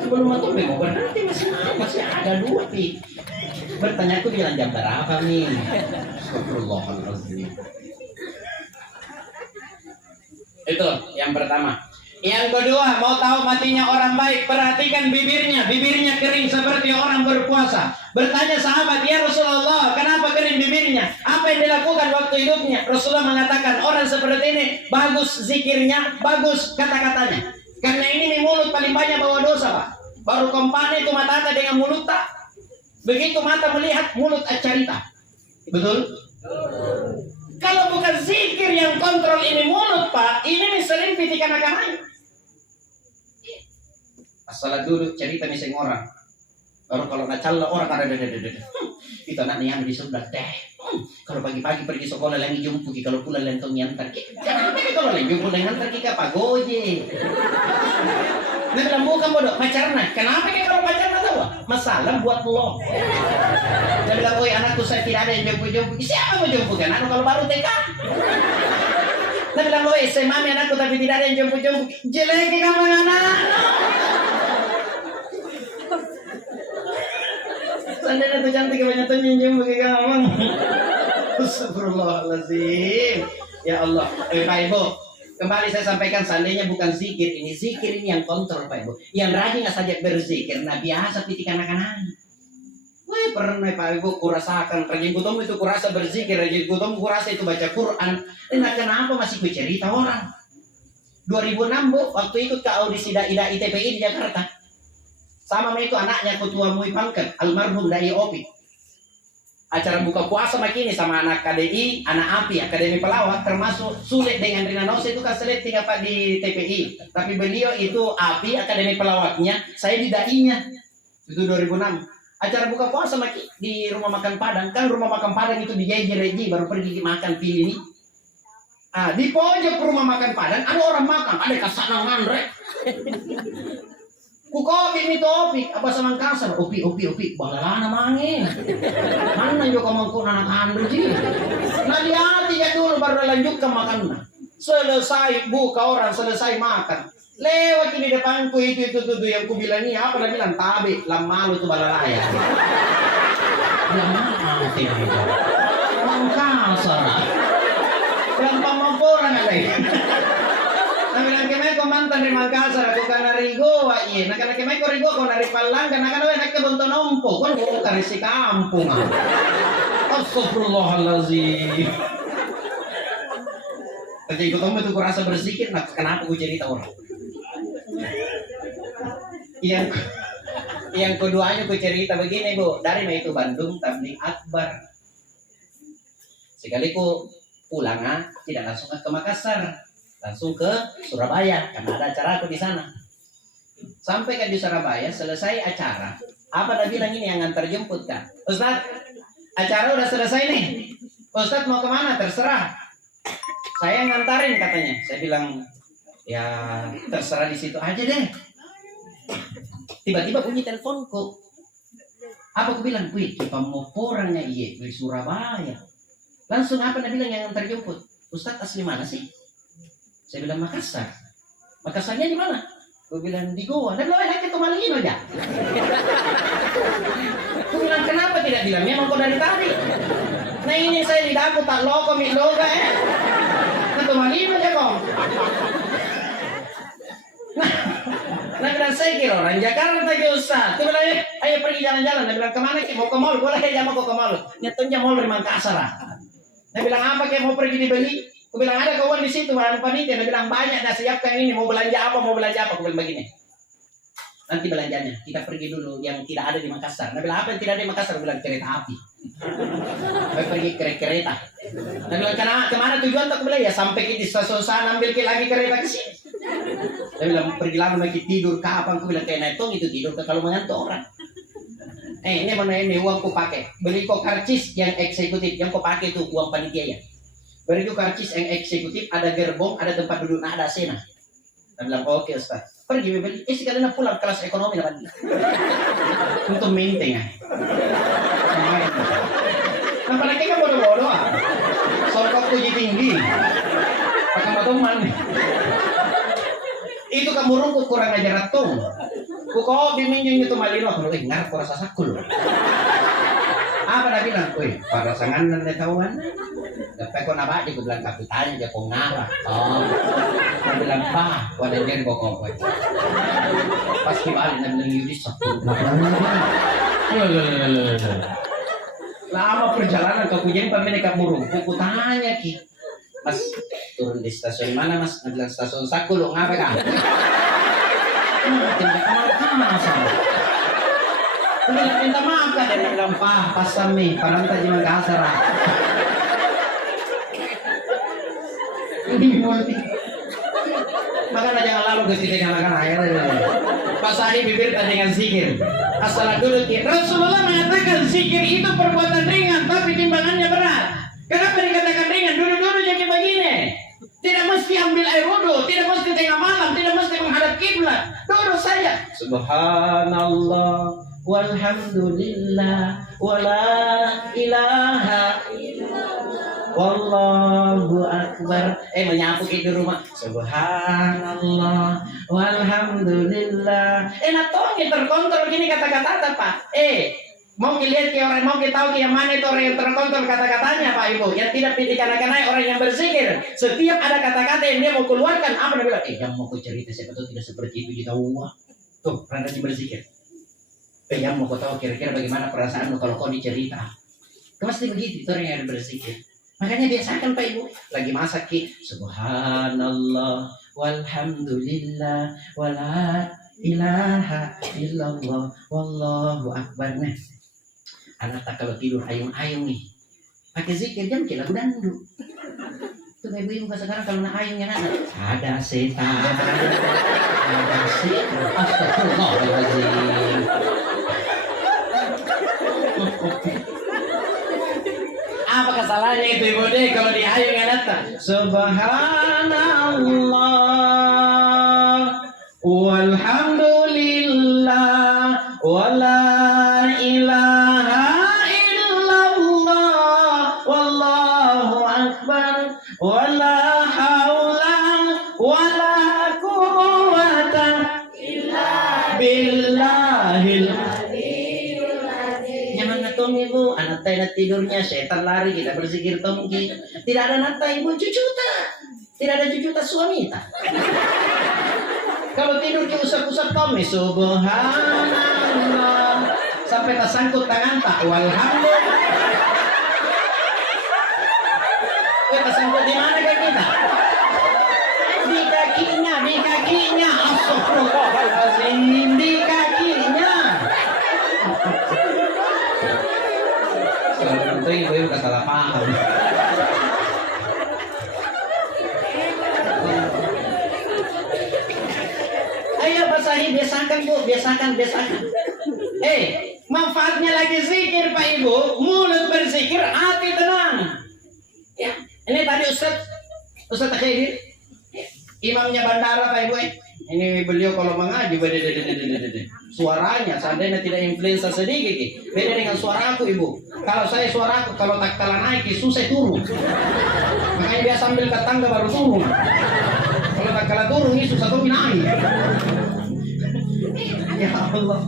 Sebelum atau mau berarti masih ada 2 nih. Bertanya aku bilang jam berapa nih? Astagfirullahaladzim. Itu yang pertama. Yang kedua, mau tahu matinya orang baik, perhatikan bibirnya. Bibirnya kering seperti orang berpuasa. Bertanya sahabat, ya Rasulullah, kenapa kering bibirnya? Apa yang dilakukan waktu hidupnya? Rasulullah mengatakan, orang seperti ini bagus zikirnya, bagus kata-katanya. Karena ini nih mulut paling banyak bawa dosa, Pak. Baru kompane itu mata dengan mulut tak. Begitu mata melihat, mulut acarita. Betul? Kalau bukan zikir yang kontrol ini mulut, Pak, ini sering pitikan agamanya. Salat dulu cerita miseng orang. Baru kalau ngacalla orang ada. Itu anaknya yang di sebelah teh. Kalau pagi-pagi pergi sekolah lagi jumpu, kalau pulang lentong nyantar. Kenapa kalau lagi jumpu nyantar kita Pak Goje? Nah bilang bukan bodoh, pacarnya. Kenapa kalau pacarnya tahu? Masalah buat lo. Dia bilang, woi anakku saya tidak ada yang jumpu-jumpu. Siapa mau jumpu kan? Anak kalau baru TK. Dia bilang, woi saya mami anakku tapi tidak ada yang jumpu-jumpu. Jelek kamu anak. Sandalnya tuh cantik kebanyakan jumpu ke kamu. Astagfirullahaladzim. Ya Allah. Pak Ibu, kembali saya sampaikan seandainya bukan zikir ini. Zikir ini yang kontrol Pak Ibu. Yang rajin saja berzikir. Nah biasa titik anak-anak. Wih, pernah Pak Ibu kurasakan rajin kutom itu kurasa berzikir, rajin kutom kurasa itu baca Quran. Nah, kenapa masih gue cerita orang? 2006 Bu, waktu ikut ke audisi Dai ITPI di Jakarta. Sama itu anaknya ketua MUI Pangkat, almarhum Dai Opi. Acara buka puasa makini sama anak KDI, anak API, Akademi Pelawak, termasuk sulit dengan Rina Nose itu kan sulit tinggal Pak di TPI. Tapi beliau itu API, Akademi Pelawaknya, saya di Dai-nya. Itu 2006. Acara buka puasa di rumah makan Padang. Kan rumah makan Padang itu di Jeji baru pergi makan pilih ini. Di pojok rumah makan Padang ada orang makan, ada kasanangan rek. Ku kopi itu opi, apa sama kasar, opi, balalana mangin. Mana juga mangkuk anak andu sih. Nah di hati ya dulu baru lanjut ke makan. Selesai buka orang, selesai makan. Lewat di depanku itu yang ku bilang ini apa? Dia bilang tabe, malu itu balalaya. Yang mana tidak itu? Mangkasar. Bilang pamamporan ada ya. Nah bilang kemai ko mantan di Mangkasar aku kan narigo iya. Nah karena kemai ko rigo ko nari Palang karena kan nak ke Bontonompo kan bukan si kampung. Astagfirullahalazim. Ketika ikut itu kurasa berzikir, nah kenapa gue cerita orang? Yang keduanya gue cerita begini Bu, dari itu Bandung tabligh akbar. Sekali ku pulang tidak langsung ke Makassar, langsung ke Surabaya karena ada acara aku di sana. Sampai di Surabaya selesai acara, apa dah bilang ini yang ngantar jemput kan? Ustaz, acara udah selesai nih. Ustaz mau kemana? Terserah. Saya ngantarin katanya. Saya bilang ya terserah di situ aja deh. Tiba-tiba bunyi teleponku. Apa aku bilang? Wih, kita mau porangnya iya di Surabaya. Langsung apa dia bilang yang terjemput? Ustadz asli mana sih? Saya bilang Makassar. Makassarnya di mana? Aku bilang di Goa. Dia bilang ke Tumalino aja. Aku bilang kenapa tidak bilang? Memang kau dari tadi. Nah ini saya di daku tak loko loga Ke Tumalino aja kok. Nah bilang saya kira orang Jakarta ke Ustaz. Dia bilang ayo pergi jalan-jalan. Dia bilang kemana ki? Mau ke mall? Boleh ya mau ke mall. Nyatanya mall di Makassar. Dia bilang apa ki? Mau pergi dibeli? Aku bilang ada kawan di situ bahan panitia. Dia bilang banyak dah siapkan ini. Mau belanja apa? Aku bilang begini. Nanti belanjanya kita pergi dulu yang tidak ada di Makassar. Dia bilang apa yang tidak ada di Makassar? Dia bilang kereta api. Saya pergi kereta. Dia bilang kemana tujuan? Aku bilang ya sampai di stasiun sana ambil lagi kereta ke sini. Dia bilang pergi lama lagi tidur kapan? Aku bilang kayak naitong itu tidur kalau mengantuk orang. Ini mana ini uang ku pakai. Beli kok karcis yang eksekutif yang ku pakai itu uang panitia ya. Beli kok karcis yang eksekutif ada gerbong, ada tempat duduk, ada sena. Dia bilang oke Ustaz. Pergi beli. Sekalian pulang kelas ekonomi lah untuk maintain. Nampak lagi kan bodoh-bodoh Sokok puji tinggi. Pakai teman. Itu kamu rungkut kurang ajar ratung. Kau bimbing itu malino kalau ngar kurasa sakul. Apa dah bilang? Wih, pada sangan dan tahuan. Dapat kau nabak dia bilang kapitalnya dia kau ngarah. Oh, dia bilang bah, kau ada jadi kau. Pasti balik dan bilang Yudi sakul. Lama perjalanan ke Kujen pemilik kamu rungkut. Ku tanya ki. Mas turun di stasiun mana mas? Bilang stasiun Sakul lo ngapa kan? Tidak minta maaf kan? Dia bilang pas sami pananta di Makassar. Makanya jangan lalu ke sini dengan air. Basahi bibir dengan zikir. Asal dulu Rasulullah mengatakan zikir itu perbuatan ringan tapi timbangannya berat. Kenapa dikatakan ringan? Dulu-dulu jadi begini. Tidak mesti ambil air wudhu, tidak mesti tengah malam, tidak mesti menghadap kiblat. Duduk saja. Subhanallah, walhamdulillah, wala ilaha illallah, wallahu akbar. Menyapu di rumah. Subhanallah, walhamdulillah. Natongnya terkontrol gini kata-kata Pak. Mau dilihat ke orang, mau kita tahu yang mana itu orang yang terkontrol kata-katanya Pak Ibu. Yang tidak pilih kanak-kanak orang yang berzikir. Setiap ada kata-kata yang dia mau keluarkan, apa dia bilang? Yang mau ku cerita siapa tahu tidak seperti itu kita uang. Tuh, rajin berzikir. Yang mau kau tahu kira-kira bagaimana perasaanmu kalau kau dicerita. Pasti begitu, itu orang yang bersikir. Makanya biasakan Pak Ibu, lagi masak subhanallah, walhamdulillah, wala ilaha illallah, wallahu akbar. Nah, anak tak kalau tidur ayung-ayung nih, pakai zikir jam lagu dangdut. Tuh ibu-ibu sekarang kalau nak ayung yang ada setan, ada setan, astagfirullahaladzim. Apa kesalahannya itu ibu deh kalau di ayung yang datang? Subhanallah, walhamdulillah, wala ilaha illallah, wallahu akbar, wala haula wala quwwata illa billahil aliyyil azim. Nyaman na tong ibu, anak tayo na tidurnya, setan lari, kita berzikir tongki. Tidak ada nata ibu, cucuta. Tidak ada cucuta suami ta. Kalau tidur ke usap-usap kami, subhanallah, sampai tersangkut tangan tak, walhamdulillah. Tersangkut di mana kaki kita? Di kakinya, astagfirullahaladzim, di kakinya. Kalau itu ibu udah salah paham. Ayo basahi, biasakan bu, biasakan. Manfaatnya lagi zikir Pak Ibu, mulut berzikir, hati tenang. Ya, ini tadi Ustaz Akhiri, imamnya bandara Pak Ibu. Ini beliau kalau mengaji, suaranya seandainya tidak influenza sedikit, beda dengan suara aku Ibu. Kalau saya suara aku, kalau tak kalah naik, susah turun. Makanya dia sambil ke tangga baru turun. Kalau tak kalah turun, ini susah tuh naik. Ya Allah.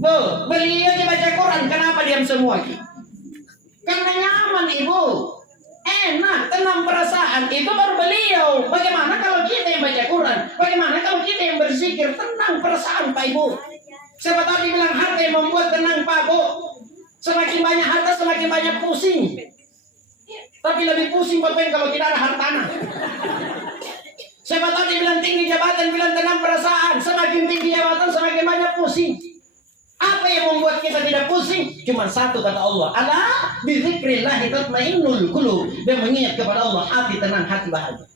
Bu, beliau aja baca Quran, kenapa diam semua? Karena nyaman Ibu. Enak, tenang perasaan, itu baru beliau. Bagaimana kalau kita yang baca Quran? Bagaimana kalau kita yang berzikir? Tenang perasaan Pak Ibu. Siapa tadi bilang harta yang membuat tenang Pak Bu. Semakin banyak harta, semakin banyak pusing. Tapi lebih pusing Bapak kalau tidak ada hartana. Siapa tadi bilang tinggi jabatan, bilang tenang perasaan. Semakin tinggi jabatan, semakin banyak pusing. Apa yang membuat kita tidak pusing? Cuma satu kata Allah. Ala bizikrillah tatmainnul qulub. Dan mengingat kepada Allah, hati tenang, hati bahagia.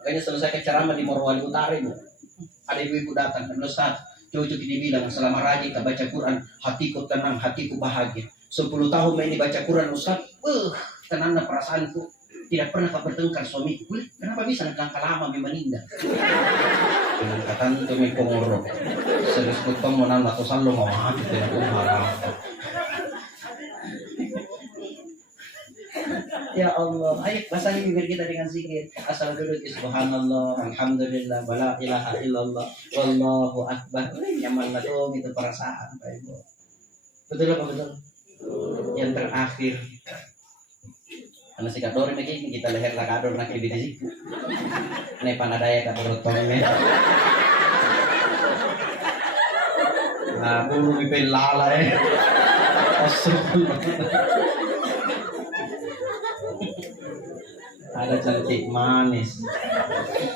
Makanya selesai ceramah di Morowali Utara Ibu. Ada ibu-ibu datang, Ustaz, cucu ini bilang selama rajin kita baca Quran, hatiku tenang, hatiku bahagia. 10 tahun ini baca Quran Ustaz, tenangnya perasaanku. Tidak pernah kau bertengkar suamiku. Kenapa bisa nak lama meninggal? Katan tu may pengurok. Selisbut pang mo nang natusan lo mo hati tidak marah. Ya Allah, ayo basahi bibir kita dengan zikir. Asal duduk subhanallah, alhamdulillah, wala ilaha illallah, wallahu akbar. Nyaman na to, gitu perasaan Pak Ibu. Betul apa betul? Yang terakhir, ano si Kador lagi kita leher la Kador na kibiti si. Nay panadaya Kador tome. Nah, bulu bipin lala Ada cantik manis.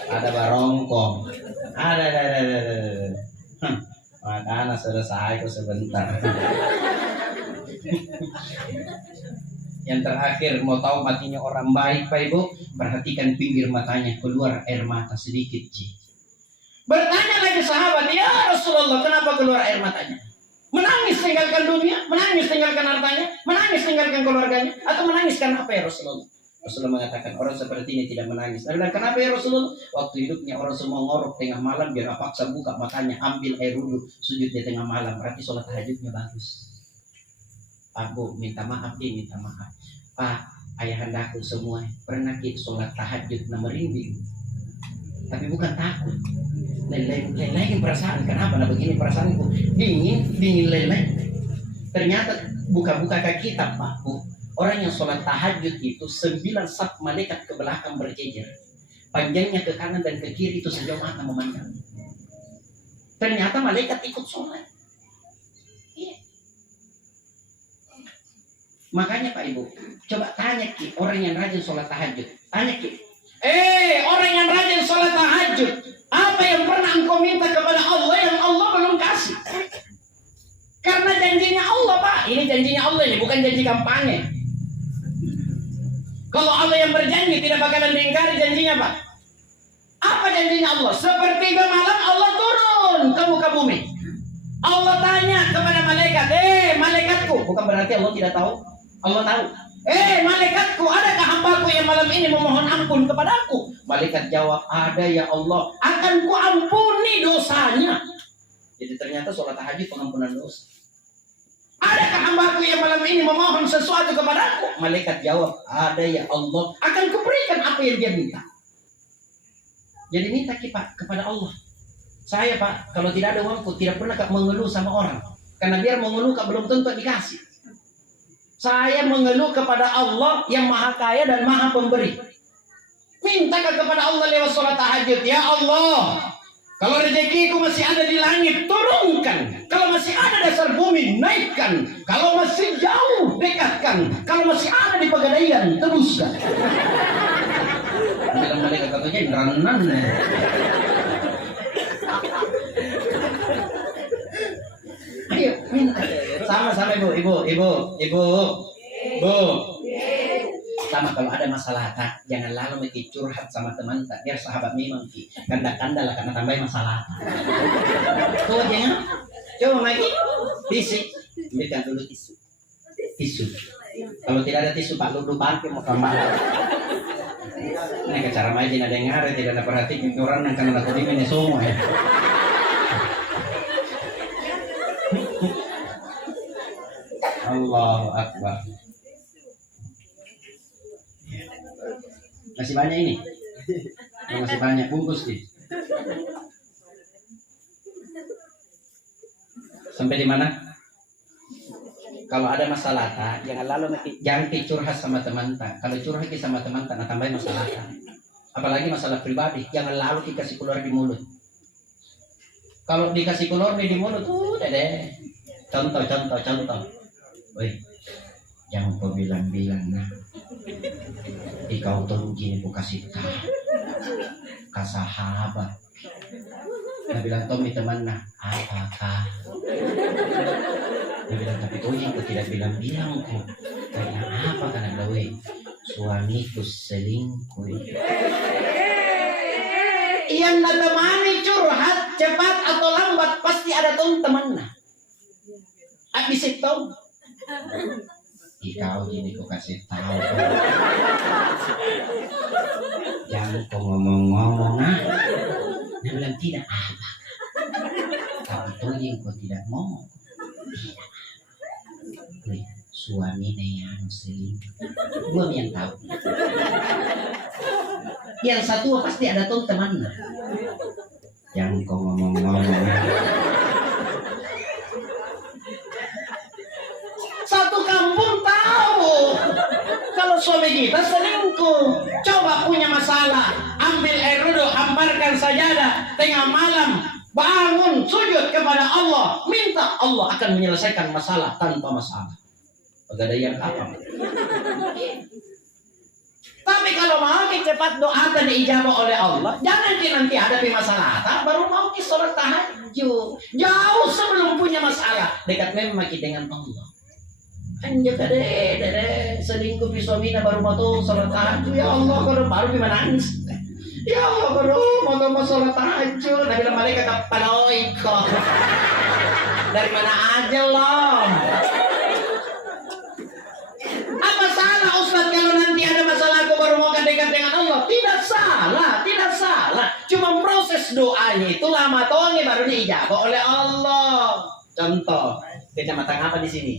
Ada barongkong. Ada. Makanya selesai kok sebentar. Yang terakhir, mau tahu matinya orang baik Pak Ibu? Perhatikan pinggir matanya, keluar air mata sedikit Ci. Bertanya lagi sahabat, ya Rasulullah, kenapa keluar air matanya? Menangis tinggalkan dunia, menangis tinggalkan hartanya, menangis tinggalkan keluarganya, atau menangis karena apa ya Rasulullah? Rasulullah mengatakan orang seperti ini tidak menangis. Dan kenapa ya Rasulullah? Waktu hidupnya orang semua ngorok tengah malam, biar paksa buka matanya, ambil air wudhu, sujud di tengah malam, berarti sholat tahajudnya bagus. Pak Bu, minta maaf minta maaf. Pak, ayahandaku semua pernah kita sholat tahajud na merinding. Tapi bukan takut. Lain perasaan. Kenapa nah begini perasaanku? Dingin leleh. Ternyata buka-buka ke kitab Pak Bu. Orang yang sholat tahajud itu 9 saf malaikat ke belakang berjejer. Panjangnya ke kanan dan ke kiri itu sejauh mata memandang. Ternyata malaikat ikut sholat. Makanya Pak Ibu, coba tanya Ki, orang yang rajin sholat tahajud. Tanya Ki, orang yang rajin sholat tahajud, apa yang pernah engkau minta kepada Allah yang Allah belum kasih? Karena janjinya Allah Pak, ini janjinya Allah ini, bukan janji kampanye. Kalau Allah yang berjanji tidak bakalan diingkari janjinya Pak. Apa janjinya Allah? Sepertiga malam Allah turun ke muka bumi. Allah tanya kepada malaikat, malaikatku, bukan berarti Allah tidak tahu. Allah tahu. Malaikatku, adakah hambaku yang malam ini memohon ampun kepadaku? Malaikat jawab, ada ya Allah, akan ku ampuni dosanya. Jadi ternyata sholat tahajud pengampunan dosa. Adakah hambaku yang malam ini memohon sesuatu kepadaku? Malaikat jawab, ada ya Allah, akan kuberikan apa yang dia minta. Jadi minta Pak kepada Allah. Saya Pak, kalau tidak ada uangku, tidak pernah mengeluh sama orang. Karena biar mengeluh belum tentu dikasih. Saya mengeluh kepada Allah yang maha kaya dan maha pemberi. Minta kepada Allah lewat sholat tahajud. Ya Allah, kalau rezekiku masih ada di langit, turunkan. Kalau masih ada dasar bumi, naikkan. Kalau masih jauh, dekatkan. Kalau masih ada di pegadaian, tebuskan. Dalam malaikat katanya ranan. Ayo minta. Sama-sama ibu. Sama kalau ada masalah tak, jangan lalu mesti curhat sama teman tak, biar sahabat memang ki kanda-kanda lah karena tambah masalah. Tuh jangan. Coba lagi fisik, berikan dulu tisu. Kalau tidak ada tisu Pak Ludu pakai mau kembali. Ini ke cara main ada yang ngare, tidak ada perhatian orang yang kena tadi ini semua ya. Allahu Akbar. Masih banyak ini. Masih banyak bungkus nih. Sampai di mana? Kalau ada masalah tak, jangan curhat sama teman tak. Kalau curhat sama teman tak, nah tambah masalah tak. Apalagi masalah pribadi, jangan lalu dikasih keluar di mulut. Kalau dikasih keluar di mulut, deh. Contoh. Woi, jangan kau bilang nah. Kau tahu gini aku kasih tahu. Kasahabat. Dia bilang Tommy teman nah, apakah? Dia bilang tapi kau yang tidak bilang kok. Karena apa karena gawe? Suamiku selingkuh. Yang menemani curhat cepat atau lambat pasti ada teman nah. Habis itu kau gini kau kasih tahu. Jangan kau ngomong nah. Dia bilang tidak apa. Tapi tuh yang kau tidak ngomong. Tidak. Suaminya yang selingkuh. Gua yang tahu. Yang satu pasti ada tuh temannya. Jangan kau ngomong. Satu kampung tahu kalau suami kita selingkuh. Coba punya masalah, ambil air wudhu, hamparkan sajadah, tengah malam bangun sujud kepada Allah, minta Allah akan menyelesaikan masalah tanpa masalah. Pegadaian apa? Tapi kalau mau cepat doa dan diijabah oleh Allah, jangan nanti hadapi masalah baru mau sholat tahajud. Jauh sebelum punya masalah, dekat memang dengan Allah. Anjir deh selingkuh suaminya baru mau tuh sholat tahajud. Ya Allah baru menangis. Ya Allah baru mau sholat tahajud. Nabi malaikat kok dari mana aja loh. Apa salah Ustaz kalau nanti ada masalah aku baru mau dekat dengan Allah? Tidak salah. Cuma proses doanya itu lama tohnya baru diijabah oleh Allah. Contoh kecamatan apa di sini?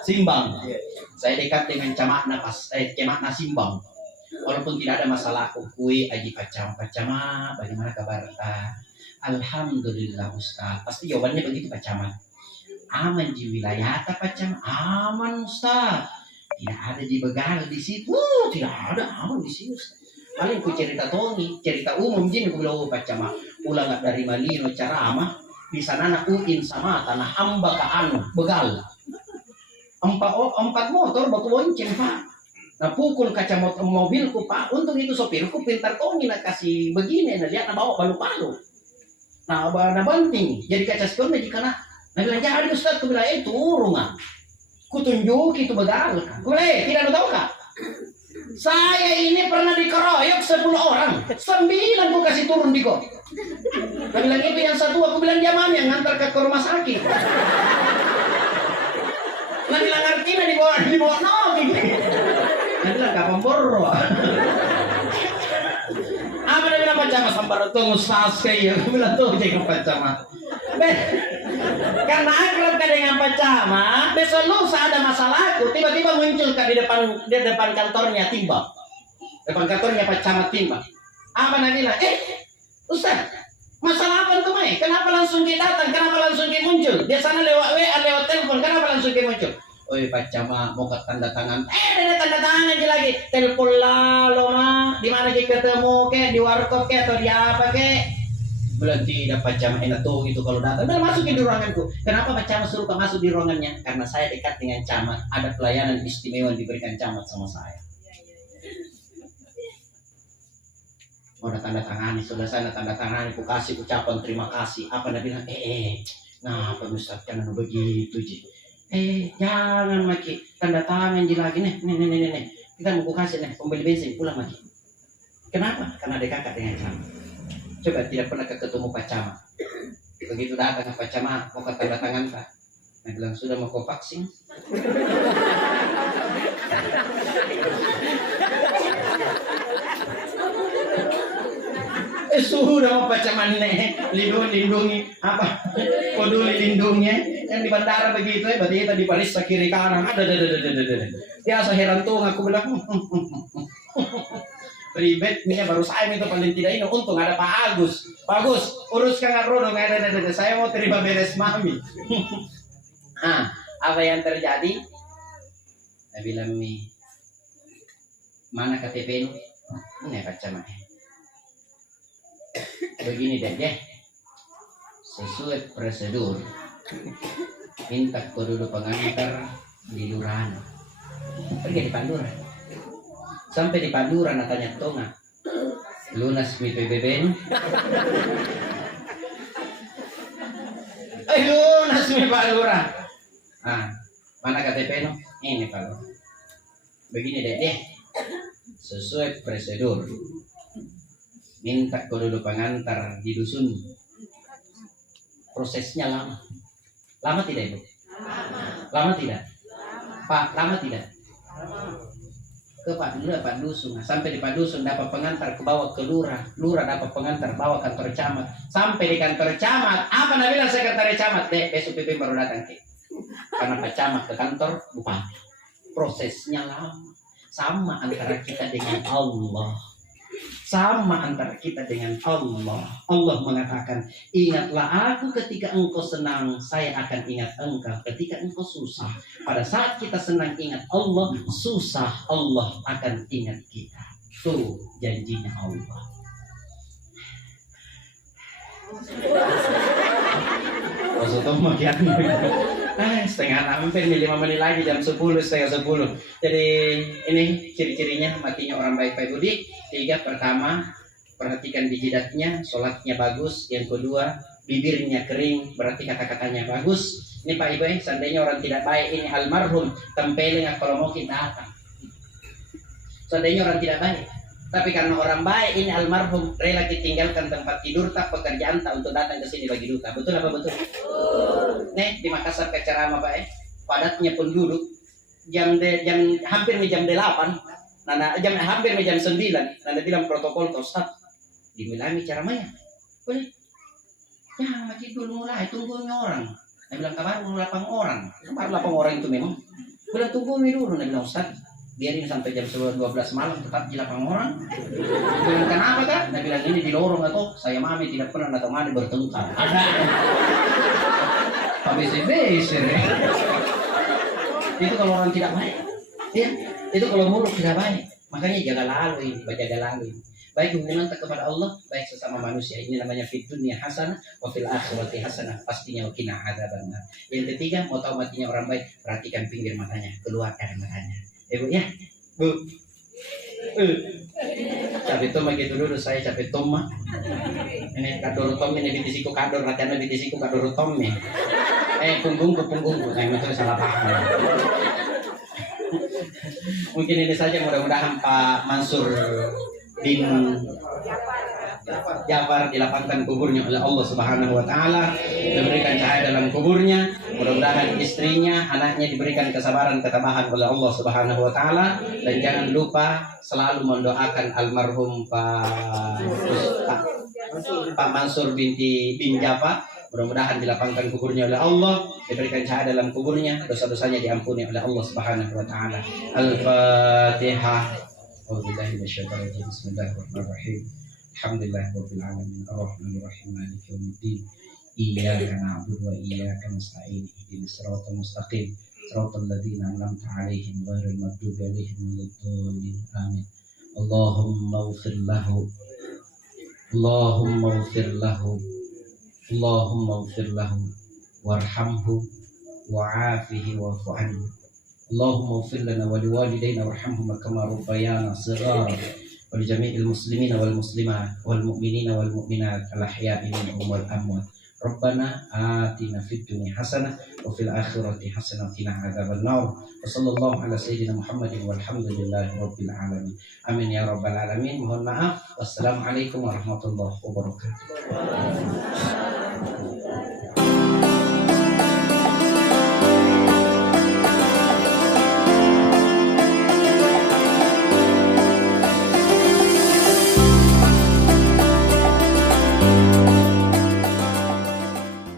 Simbang. Saya dekat dengan camatna Simbang. Walaupun tidak ada masalah kui aji pacama, bagaimana kabar? Alhamdulillah Ustaz. Pasti jawabannya begitu Pak Camat. Aman di wilayah pacam, aman Ustaz. Tidak ada di begal di situ. Tidak ada aman di sini Ustaz. Paling ku cerita umum jin ku bilang Pak Camat. Ulang dari Malino ceramah. Di sana nak uin sama tanah hamba ke anu begal. empat motor baku bonceng Pak. Nah pukul kaca mobilku Pak. Untung itu sopirku pintar kongi nak kasih begini. Nah lihat bawa balu-balu. Nah banting. Jadi kaca spionnya jika nak. Nah bilang jadi Ustaz. Aku bilang turun ah. Kutunjuk itu begal. Aku bilang tidak tahu kak. Saya ini pernah dikeroyok 10 orang. 9 aku kasih turun di kok. Aku bilang itu yang satu. Aku bilang dia mami yang ngantar ke rumah sakit. Nah bilang artinya dibawa no gitu. Nah bilang kapan borro. Apa dia bilang pacama sambar tunggu saskai ya. Aku bilang tuh jangan pacama. Karena akrab dengan pacama, besok lusa ada masalahku, tiba-tiba muncul di depan kantornya timba. Depan kantornya pacama timba. Apa nak bilang? Ustaz, masalah apa tuh Mai? Kenapa langsung dia datang? Kenapa langsung dia muncul? Dia sana lewat WA, lewat telepon. Kenapa langsung dia muncul? Oi pacama mau ke tanda tangan. Ada tanda tangan aja lagi. Telepon lalu mah. Di mana kita ketemu ke? Di warkop ke atau di apa ke? Bilang tidak pacama enak tuh gitu kalau datang. Udah masukin di ruanganku. Kenapa pacama suruh kau masuk di ruangannya? Karena saya dekat dengan camat. Ada pelayanan istimewa yang diberikan camat sama saya. Udah tanda tangani, sudah sana tanda tangani, ku kasih ucapan terima kasih. Apa dia bilang? Nah, Pak Ustaz jangan begitu Ji. Jangan maki tanda tangan lagi nih. Kita mau ku kasih nih pembeli bensin pulang maki. Kenapa? Karena dia kakak dengan camat. Coba tidak pernah ketemu Pak Camat. Begitu datang Pak Camat mau ke tanda tangan Pak. Nah bilang sudah mau kau vaksin. Sudah mau Pak Camat nih lindungi apa? Peduli lindungnya yang di bandara begitu berarti tadi Paris kiri kanan ada. Biasa heran tuh aku bilang ribet nih baru saya itu paling tidak ini untung ada Pak Agus. Pak Agus uruskan Abro dong ada. Saya mau terima beres mami. Apa yang terjadi? Saya bilang nih mana KTP ini? Ini Pak Camat. Begini deh. Sesuai prosedur minta dulu pengantar di Lurahan. Pergi di Pantura. Sampai di Pantura natanya tonga. Lunas mi PBBN. Lunas mi Pantura. Mana KTP no? Ini Pak. Begini deh. Sesuai prosedur minta dulu pengantar di dusun. Prosesnya lama tidak Ibu? Lama tidak? Pak, lama tidak? Ke Pak Dusun. Sampai di Pak Dusun dapat pengantar ke bawah ke Lurah dapat pengantar bawa kantor camat. Sampai di kantor camat, apa nak bilang sekretaris camat? Besok PP baru datang ke. Karena Pak Camat ke kantor bupati. Prosesnya lama. Sama antara kita dengan Allah. Allah mengatakan, ingatlah aku ketika engkau senang, saya akan ingat engkau ketika engkau susah. Pada saat kita senang ingat Allah, susah Allah akan ingat kita. Tuh janjinya Allah. Setengah 6 hampir 5 menit lagi jam 10 setengah 10. Jadi ini ciri-cirinya matinya orang baik Pak Budi. 3, pertama perhatikan di jidatnya, sholatnya bagus. Yang kedua bibirnya kering, berarti kata-katanya bagus. Ini Pak Ibu seandainya orang tidak baik ini almarhum tempeleng kalau mau kita datang. Seandainya orang tidak baik, tapi karena orang baik ini almarhum rela ditinggalkan tempat tidur tak pekerjaan tak untuk datang ke sini bagi duta. Betul apa betul? Nih di Makassar ke ceramah Pak padatnya penduduk hampir jam 8, hampir jam 9. Nana bilang protokol Ustaz dibilangi ceramahnya. Boleh? Ya masih dulu mulai tunggunya orang. Nana bilang kabar 8 orang. Kabar 8 orang itu memang. Bilang tunggu dulu. Nana bilang Ustaz biarin sampai jam 12 malam tetap di 8 orang. Bilang kenapa kan? Nana bilang ini di lorong atau saya mami tidak pernah atau mami bertengkar. Ada. Habis-habis itu kalau orang tidak baik ya, itu kalau mulut tidak baik, makanya jaga lalu ini, baca lalu ini. baik hubungan kita kepada Allah, baik sesama manusia. Ini namanya fid dunya hasanah wa fil akhirati hasanah, pastinya qina adzabannar. Yang ketiga, mau tahu matinya orang baik, perhatikan pinggir matanya, keluar air matanya. Bu ya, Bu. Capek tom gitu dulu saya capek tom mah. Ini kador tom ini bitisiku kador latihan bitisiku kador tom nih. Punggungku saya itu salah paham. Mungkin ini saja, mudah-mudahan Pak Mansur bin Jafar dilapangkan kuburnya oleh Allah Subhanahu wa taala, diberikan cahaya dalam kuburnya, mudah-mudahan istrinya, anaknya diberikan kesabaran, ketabahan oleh Allah Subhanahu wa taala, dan jangan lupa selalu mendoakan almarhum Pak Mansur bin Jafar, mudah-mudahan dilapangkan kuburnya oleh Allah, diberikan cahaya dalam kuburnya, dosa-dosanya diampuni oleh Allah Subhanahu wa taala. Al-Fatihah. A'udzubillahi minasyaitonir rajim. Bismillahirrahmanirrahim. Alhamdulillahirabbil alamin arrahmanir rahim maliki yaumiddin. Iyyaka na'budu wa iyyaka nasta'in. Ihdinas siratal mustaqim. Siratal ladzina an'amta 'alaihim ghairil maghdubi 'alaihim waladdallin. Amin. Allahumma ighfir lahu. Allahumma ighfir lahu. Allahumma ighfir lahu warhamhu wa'afihi wa'fu anhu. Allahumma ighfir lana wa liwalidayna warhamhuma kama rabbayana shighara. ولجميع المسلمين والمسلمات والمؤمنين والمؤمنات الأحياء منهم والأموات. ربنا آتنا في الدنيا حسنة وفي الآخرة حسنة وقنا عذاب النار. وصلى الله على سيدنا محمد والحمد لله رب العالمين. آمين يا رب العالمين. Mohon maaf. Wassalamualaikum warahmatullahi wabarakatuh.